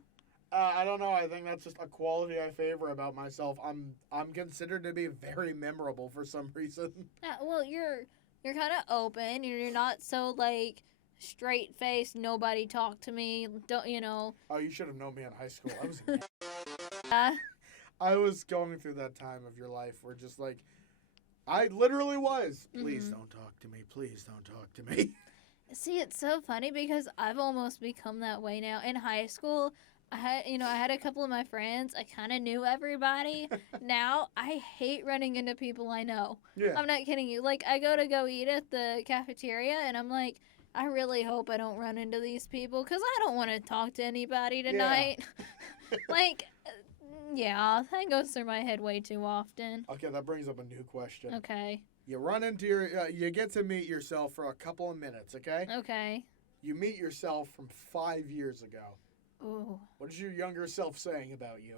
I don't know. I think that's just a quality I favor about myself. I'm considered to be very memorable for some reason. Yeah, well, you're kind of open. You're not so, like, straight faced. Nobody talk to me. Don't Oh, you should have known me in high school. I was. Uh, I was going through that time of your life where just like, I literally was. Please don't talk to me. Please don't talk to me. See, it's so funny because I've almost become that way now. In high school, I had a couple of my friends. I kind of knew everybody. Now I hate running into people I know. Yeah. I'm not kidding you. Like I go eat at the cafeteria, and I'm like, I really hope I don't run into these people because I don't want to talk to anybody tonight. Like, yeah, that goes through my head way too often. Okay, that brings up a new question. Okay. You run into you get to meet yourself for a couple of minutes, okay? Okay. You meet yourself from 5 years ago. Ooh. What is your younger self saying about you?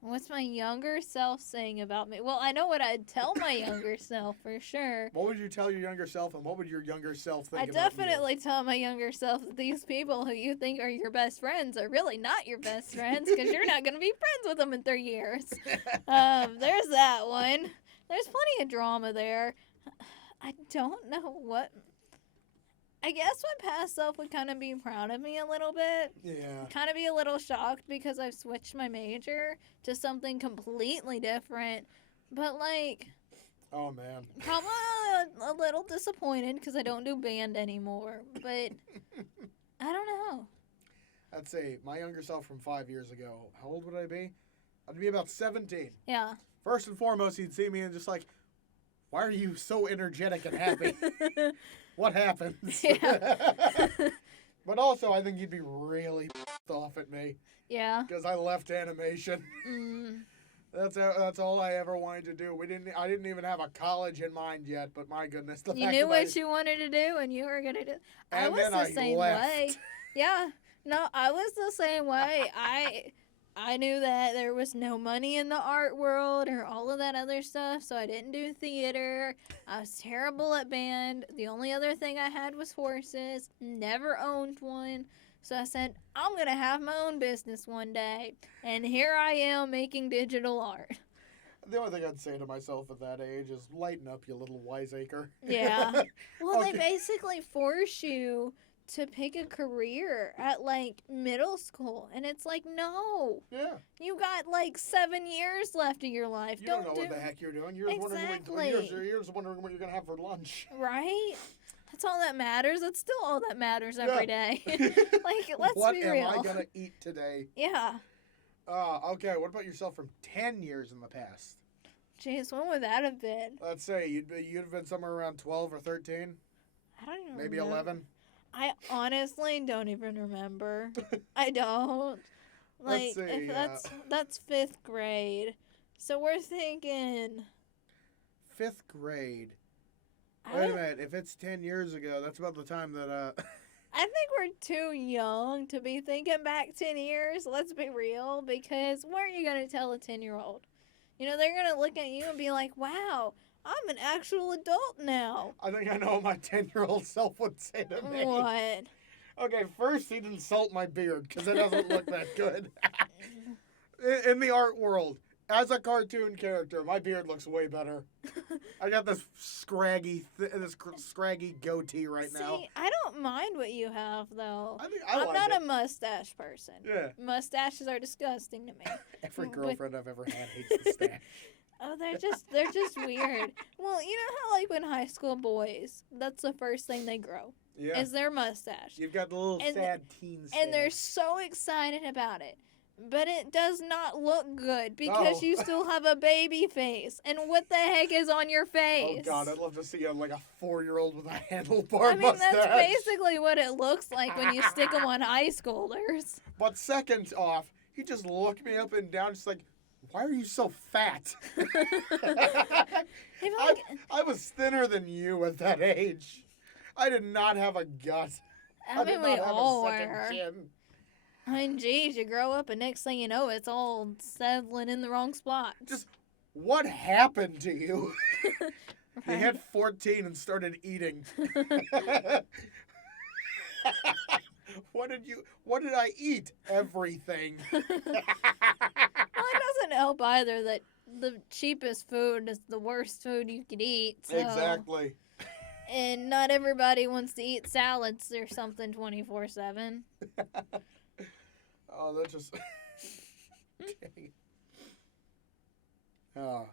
What's my younger self saying about me? Well, I know what I'd tell my younger self for sure. What would you tell your younger self, and what would your younger self think I about definitely tell my younger self that these people who you think are your best friends are really not your best friends because you're not going to be friends with them in 3 years. you? There's that one. There's plenty of drama there. I don't know what. I guess my past self would kind of be proud of me a little bit. Yeah. Kind of be a little shocked because I've switched my major to something completely different. But, like, Oh, man. probably a little disappointed because I don't do band anymore. But I don't know. I'd say my younger self from 5 years ago, how old would I be? I'd be about 17. Yeah. First and foremost, he'd see me and just like, why are you so energetic and happy? What happens? Yeah. But also, I think he'd be really off at me Yeah. because I left animation. Mm. That's all I ever wanted to do. I didn't even have a college in mind yet. But my goodness, the You fact knew that what you wanted to do and you were going to do. I And was then the I same left. way. Yeah. No, I was the same way. I knew that there was no money in the art world or all of that other stuff, so I didn't do theater. I was terrible at band. The only other thing I had was horses. Never owned one. So I said, I'm going to have my own business one day. And here I am making digital art. The only thing I'd say to myself at that age is lighten up, you little wiseacre. Yeah. Well, Okay. they basically force you to pick a career at like middle school, and it's like, no, Yeah. you got like 7 years left of your life. You don't know what the heck you're doing. You're just Exactly. you're just wondering what you're gonna have for lunch. Right? That's all that matters. That's still all that matters every day. Like, let's what be am real. I gonna eat today? Yeah. Okay. What about yourself from 10 years in the past? Jeez, when would that have been? Let's say you'd have been somewhere around 12 or 13, I don't even maybe remember. 11. I honestly don't even remember. I don't. Let's Like, see, if that's 5th grade. So we're thinking 5th grade. I Wait a don't- minute. If it's 10 years ago, that's about the time that I think we're too young to be thinking back 10 years. Let's be real, because what are you going to tell a 10-year-old? You know, they're going to look at you and be like, wow, I'm an actual adult now. I think I know what my 10-year-old self would say to me. What? Okay, first he'd insult my beard because it doesn't look that good. In the art world, as a cartoon character, my beard looks way better. I got this scraggy goatee right now. See, I don't mind what you have, though. I think I I'm like not it. a mustache person. Yeah. Mustaches are disgusting to me. Every but- girlfriend I've ever had hates the stash. Oh, they're just weird. Well, you know how like when high school boys, that's the first thing they grow Yeah. is their mustache. You've got the little And- sad teen And they're stash. so excited about it. But it does not look good because No. you still have a baby face. And what the heck is on your Oh face? God, I'd love to see like a 4-year-old with a handlebar I mean, mustache. that's basically what it looks like when you stick them on high schoolers. But second off, he just looked me up and down, just like, why are you so fat? If like, I was thinner than you at that age. I did not have a gut. I did mean, we not have all a second were. chin. I mean, geez, you grow up and next thing you know, it's all settling in the wrong spot. Just what happened to you? You Right. hit 14 and started eating. What did I eat? Everything. Well, it doesn't help either that the cheapest food is the worst food you could eat. So. Exactly. And not everybody wants to eat salads or something 24/7. Oh, that just. Dang. Oh.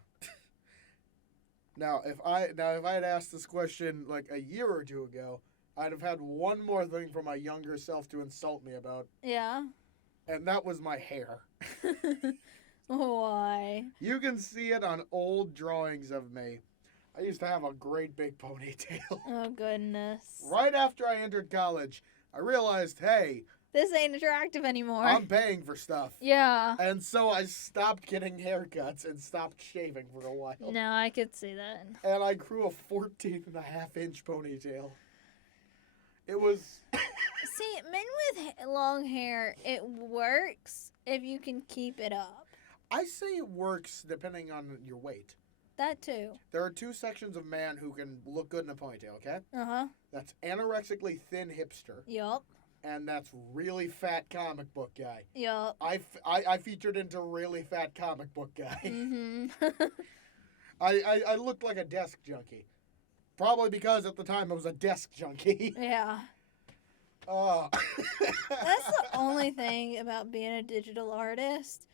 Now, if I had asked this question like a year or two ago, I'd have had one more thing for my younger self to insult me about. Yeah. and that was my hair. Why? You can see it on old drawings of me. I used to have a great big ponytail. Oh, goodness. Right after I entered college, I realized, hey, This ain't attractive anymore. I'm paying for stuff. Yeah. And so I stopped getting haircuts and stopped shaving for a while. No, I could see that. And I grew a 14.5-inch ponytail. It was... See, men with long hair, it works if you can keep it up. I say it works depending on your weight. That too. There are two sections of man who can look good in a ponytail, okay? Uh-huh. That's anorexically thin hipster, Yup. and that's really fat comic book guy. Yup. I featured into really fat comic book guy. Mm-hmm. I looked like a desk junkie. Probably because at the time I was a desk junkie. Yeah. That's the only thing about being a digital artist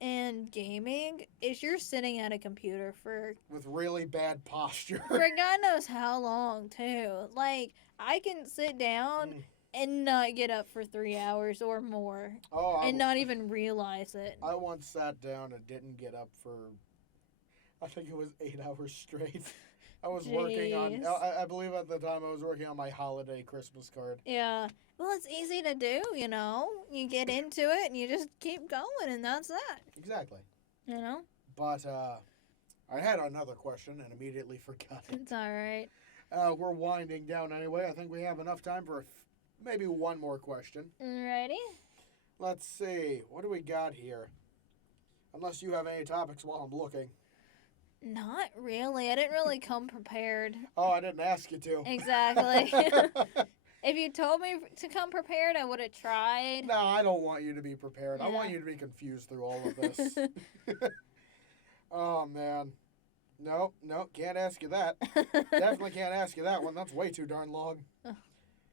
and gaming is you're sitting at a computer for with really bad posture. God knows how long too. Like I can sit down and not get up for 3 hours or more and not even realize it. I once sat down and didn't get up for, I think it was 8 hours straight. I was working on, I believe at the time I was working on my holiday Christmas card. Yeah. Well, it's easy to do, you know. You get into it and you just keep going, and that's that. Exactly. You know? But I had another question and immediately forgot it. It's all right. We're winding down anyway. I think we have enough time for maybe one more question. Ready? Let's see. What do we got here? Unless you have any topics while I'm looking. Not really. I didn't really come prepared. Oh, I didn't ask you to. Exactly. If you told me to come prepared, I would have tried. No, I don't want you to be prepared. Yeah. I want you to be confused through all of this. Oh, man. No, can't ask you that. Definitely can't ask you that one. That's way too darn long. Oh.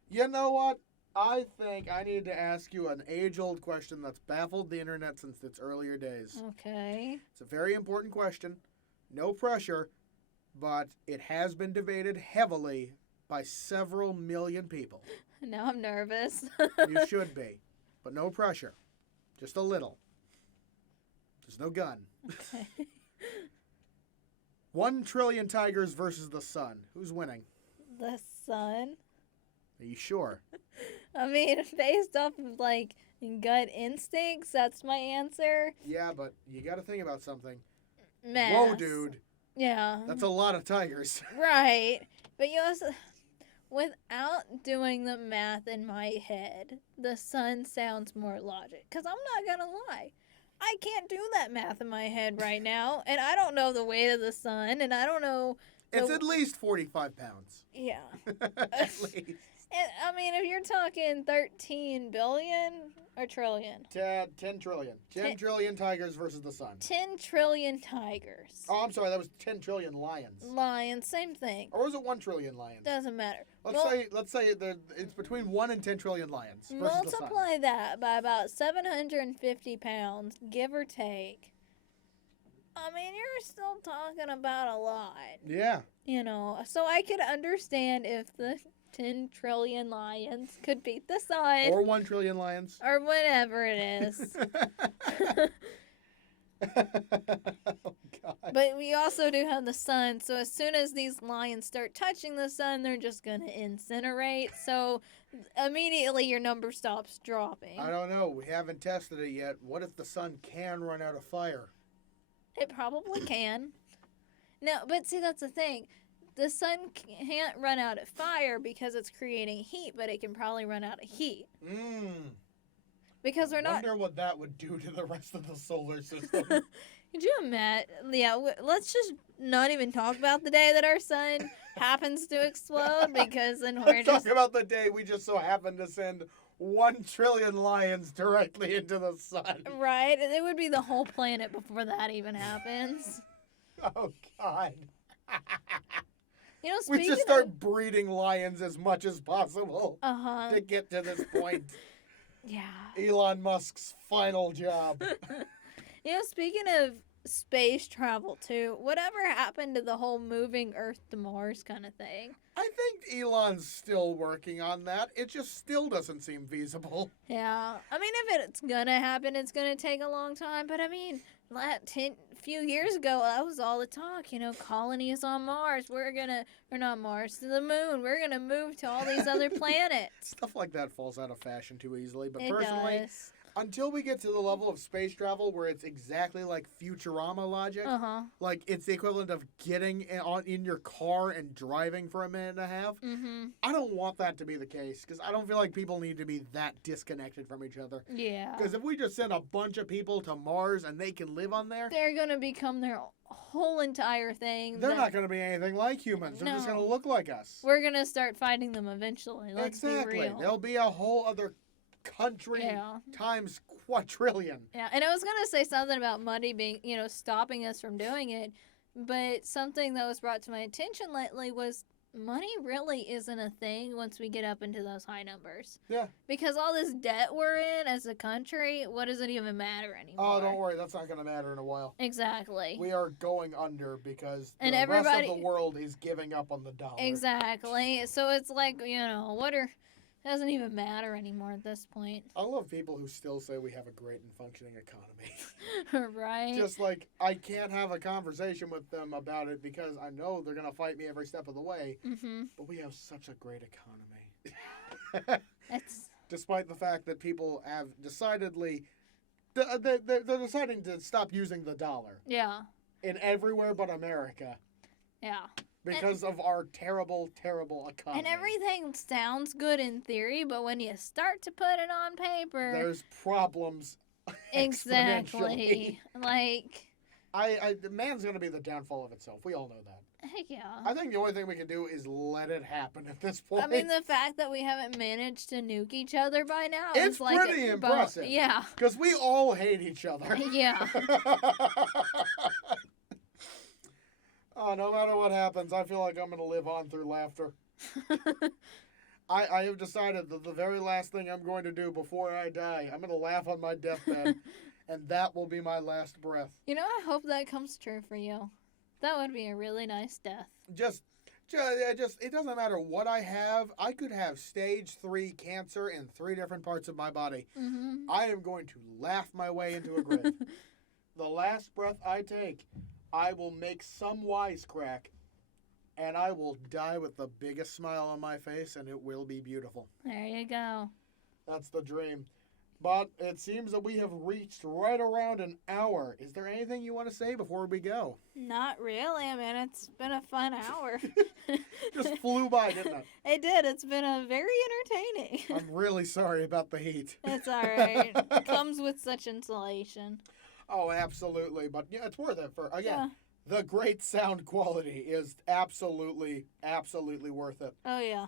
You know what? I think I need to ask you an age-old question that's baffled the internet since its earlier days. Okay. It's a very important question. No pressure, but it has been debated heavily by several million people. Now I'm nervous. You should be, but no pressure. Just a little. There's no gun. Okay. 1 trillion tigers versus the sun. Who's winning? The sun. Are you sure? I mean, based off of, like, gut instincts, that's my answer. Yeah, but you got to think about something. Mass. Whoa, dude. Yeah. That's a lot of tigers. Right. But you also, without doing the math in my head, the sun sounds more logic. Because I'm not going to lie. I can't do that math in my head right now. And I don't know the weight of the sun. And I don't know. It's at least 45 pounds. Yeah. At least. I mean, if you're talking 13 billion or trillion? 10 trillion. 10 trillion tigers versus the sun. 10 trillion tigers. Oh, I'm sorry. That was 10 trillion lions. Lions, same thing. Or was it 1 trillion lions? Doesn't matter. Let's say it's between 1 and 10 trillion lions versus the sun. Multiply that by about 750 pounds, give or take. I mean, you're still talking about a lot. Yeah. You know, so I could understand if the 10 trillion lions could beat the sun. Or 1 trillion lions. Or whatever it is. Oh, God. But we also do have the sun, so as soon as these lions start touching the sun, they're just going to incinerate. So immediately your number stops dropping. I don't know. We haven't tested it yet. What if the sun can run out of fire? It probably can. No, but see, that's the thing. The sun can't run out of fire because it's creating heat, but it can probably run out of heat. Because we're not... I wonder what that would do to the rest of the solar system. Could you imagine? Yeah, let's just not even talk about the day that our sun happens to explode, because then we're Let's just... talk about the day we just so happened to send 1 trillion lions directly into the sun. Right? It would be the whole planet before that even happens. Oh, God. You know, We just start breeding lions as much as possible Uh-huh. to get to this point. Yeah. Elon Musk's final job. You know, speaking of space travel too. Whatever happened to the whole moving Earth to Mars kind of thing? I think Elon's still working on that. It just still doesn't seem feasible. Yeah, I mean, if it's gonna happen, it's gonna take a long time. But I mean, few years ago, that was all the talk. You know, colonies on Mars. Or not Mars, to the moon. We're gonna move to all these other planets. Stuff like that falls out of fashion too easily. But It personally, does. until we get to the level of space travel where it's exactly like Futurama logic, like it's the equivalent of getting in your car and driving for a minute and a half, I don't want that to be the case because I don't feel like people need to be that disconnected from each other. Yeah. Because if we just send a bunch of people to Mars and they can live on there, They're gonna become their whole entire thing. they're not going to be anything like humans. They're just No. going to look like us. We're gonna start fighting them eventually. Let's be real. There'll be a whole other country Yeah. times quadrillion. Yeah, and I was gonna say something about money being, stopping us from doing it, but something that was brought to my attention lately was money really isn't a thing once we get up into those high numbers. Yeah. Because all this debt we're in as a country, what does it even matter anymore? Oh, don't worry. That's not going to matter in a while. Exactly. We are going under because And the rest everybody- of the world is giving up on the dollar. Exactly. So it's like, it doesn't even matter anymore at this point. I love people who still say we have a great and functioning economy. Right? Just like I can't have a conversation with them about it because I know they're going to fight me every step of the way. Mm-hmm. But we have such a great economy. It's... Despite the fact that people have decidedly... They're deciding to stop using the dollar. Yeah. In everywhere but America. Yeah. Because of our terrible, terrible economy. And everything sounds good in theory, but when you start to put it on paper... There's problems. Exactly. Like... Man's going to be the downfall of itself. We all know that. Heck yeah. I think the only thing we can do is let it happen at this point. I mean, the fact that we haven't managed to nuke each other by now it's is like... pretty impressive. Yeah. Because we all hate each other. Yeah. Oh, no matter what happens, I feel like I'm going to live on through laughter. I have decided that the very last thing I'm going to do before I die, I'm going to laugh on my deathbed, and that will be my last breath. I hope that comes true for you. That would be a really nice death. Just, it doesn't matter what I have. I could have stage 3 cancer in 3 different parts of my body. Mm-hmm. I am going to laugh my way into a grave. The last breath I take, I will make some wisecrack, and I will die with the biggest smile on my face, and it will be beautiful. There you go. That's the dream. But it seems that we have reached right around an hour. Is there anything you want to say before we go? Not really. I mean, it's been a fun hour. Just flew by, didn't it? It did. It's been a very entertaining. I'm really sorry about the heat. It's all right. Comes with such insulation. Oh, absolutely. But yeah, it's worth it for, again, the great sound quality is absolutely, absolutely worth it. Oh, yeah.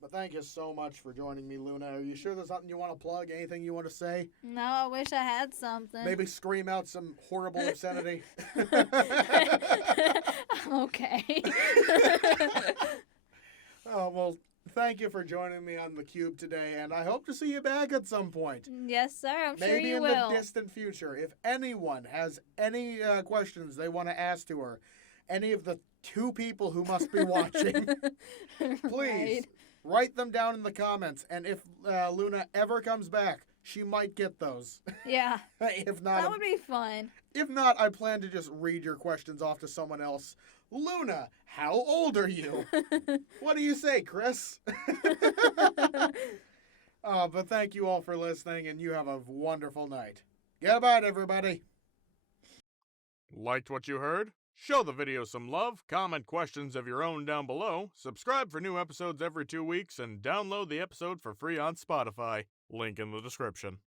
But thank you so much for joining me, Luna. Are you sure there's something you want to plug? Anything you want to say? No, I wish I had something. Maybe scream out some horrible obscenity? Okay. Oh, well, thank you for joining me on theCUBE today, and I hope to see you back at some point. Yes, sir. I'm sure Maybe you in will. the distant future. If anyone has any questions they want to ask to her, any of the 2 people who must be watching, please write them down in the comments. And if Luna ever comes back, she might get those. Yeah. If not, That would be fun. If not, I plan to just read your questions off to someone else. Luna, how old are you? What do you say, Chris? But thank you all for listening, and you have a wonderful night. Goodbye, everybody. Liked what you heard? Show the video some love, comment questions of your own down below, subscribe for new episodes every 2 weeks, and download the episode for free on Spotify. Link in the description.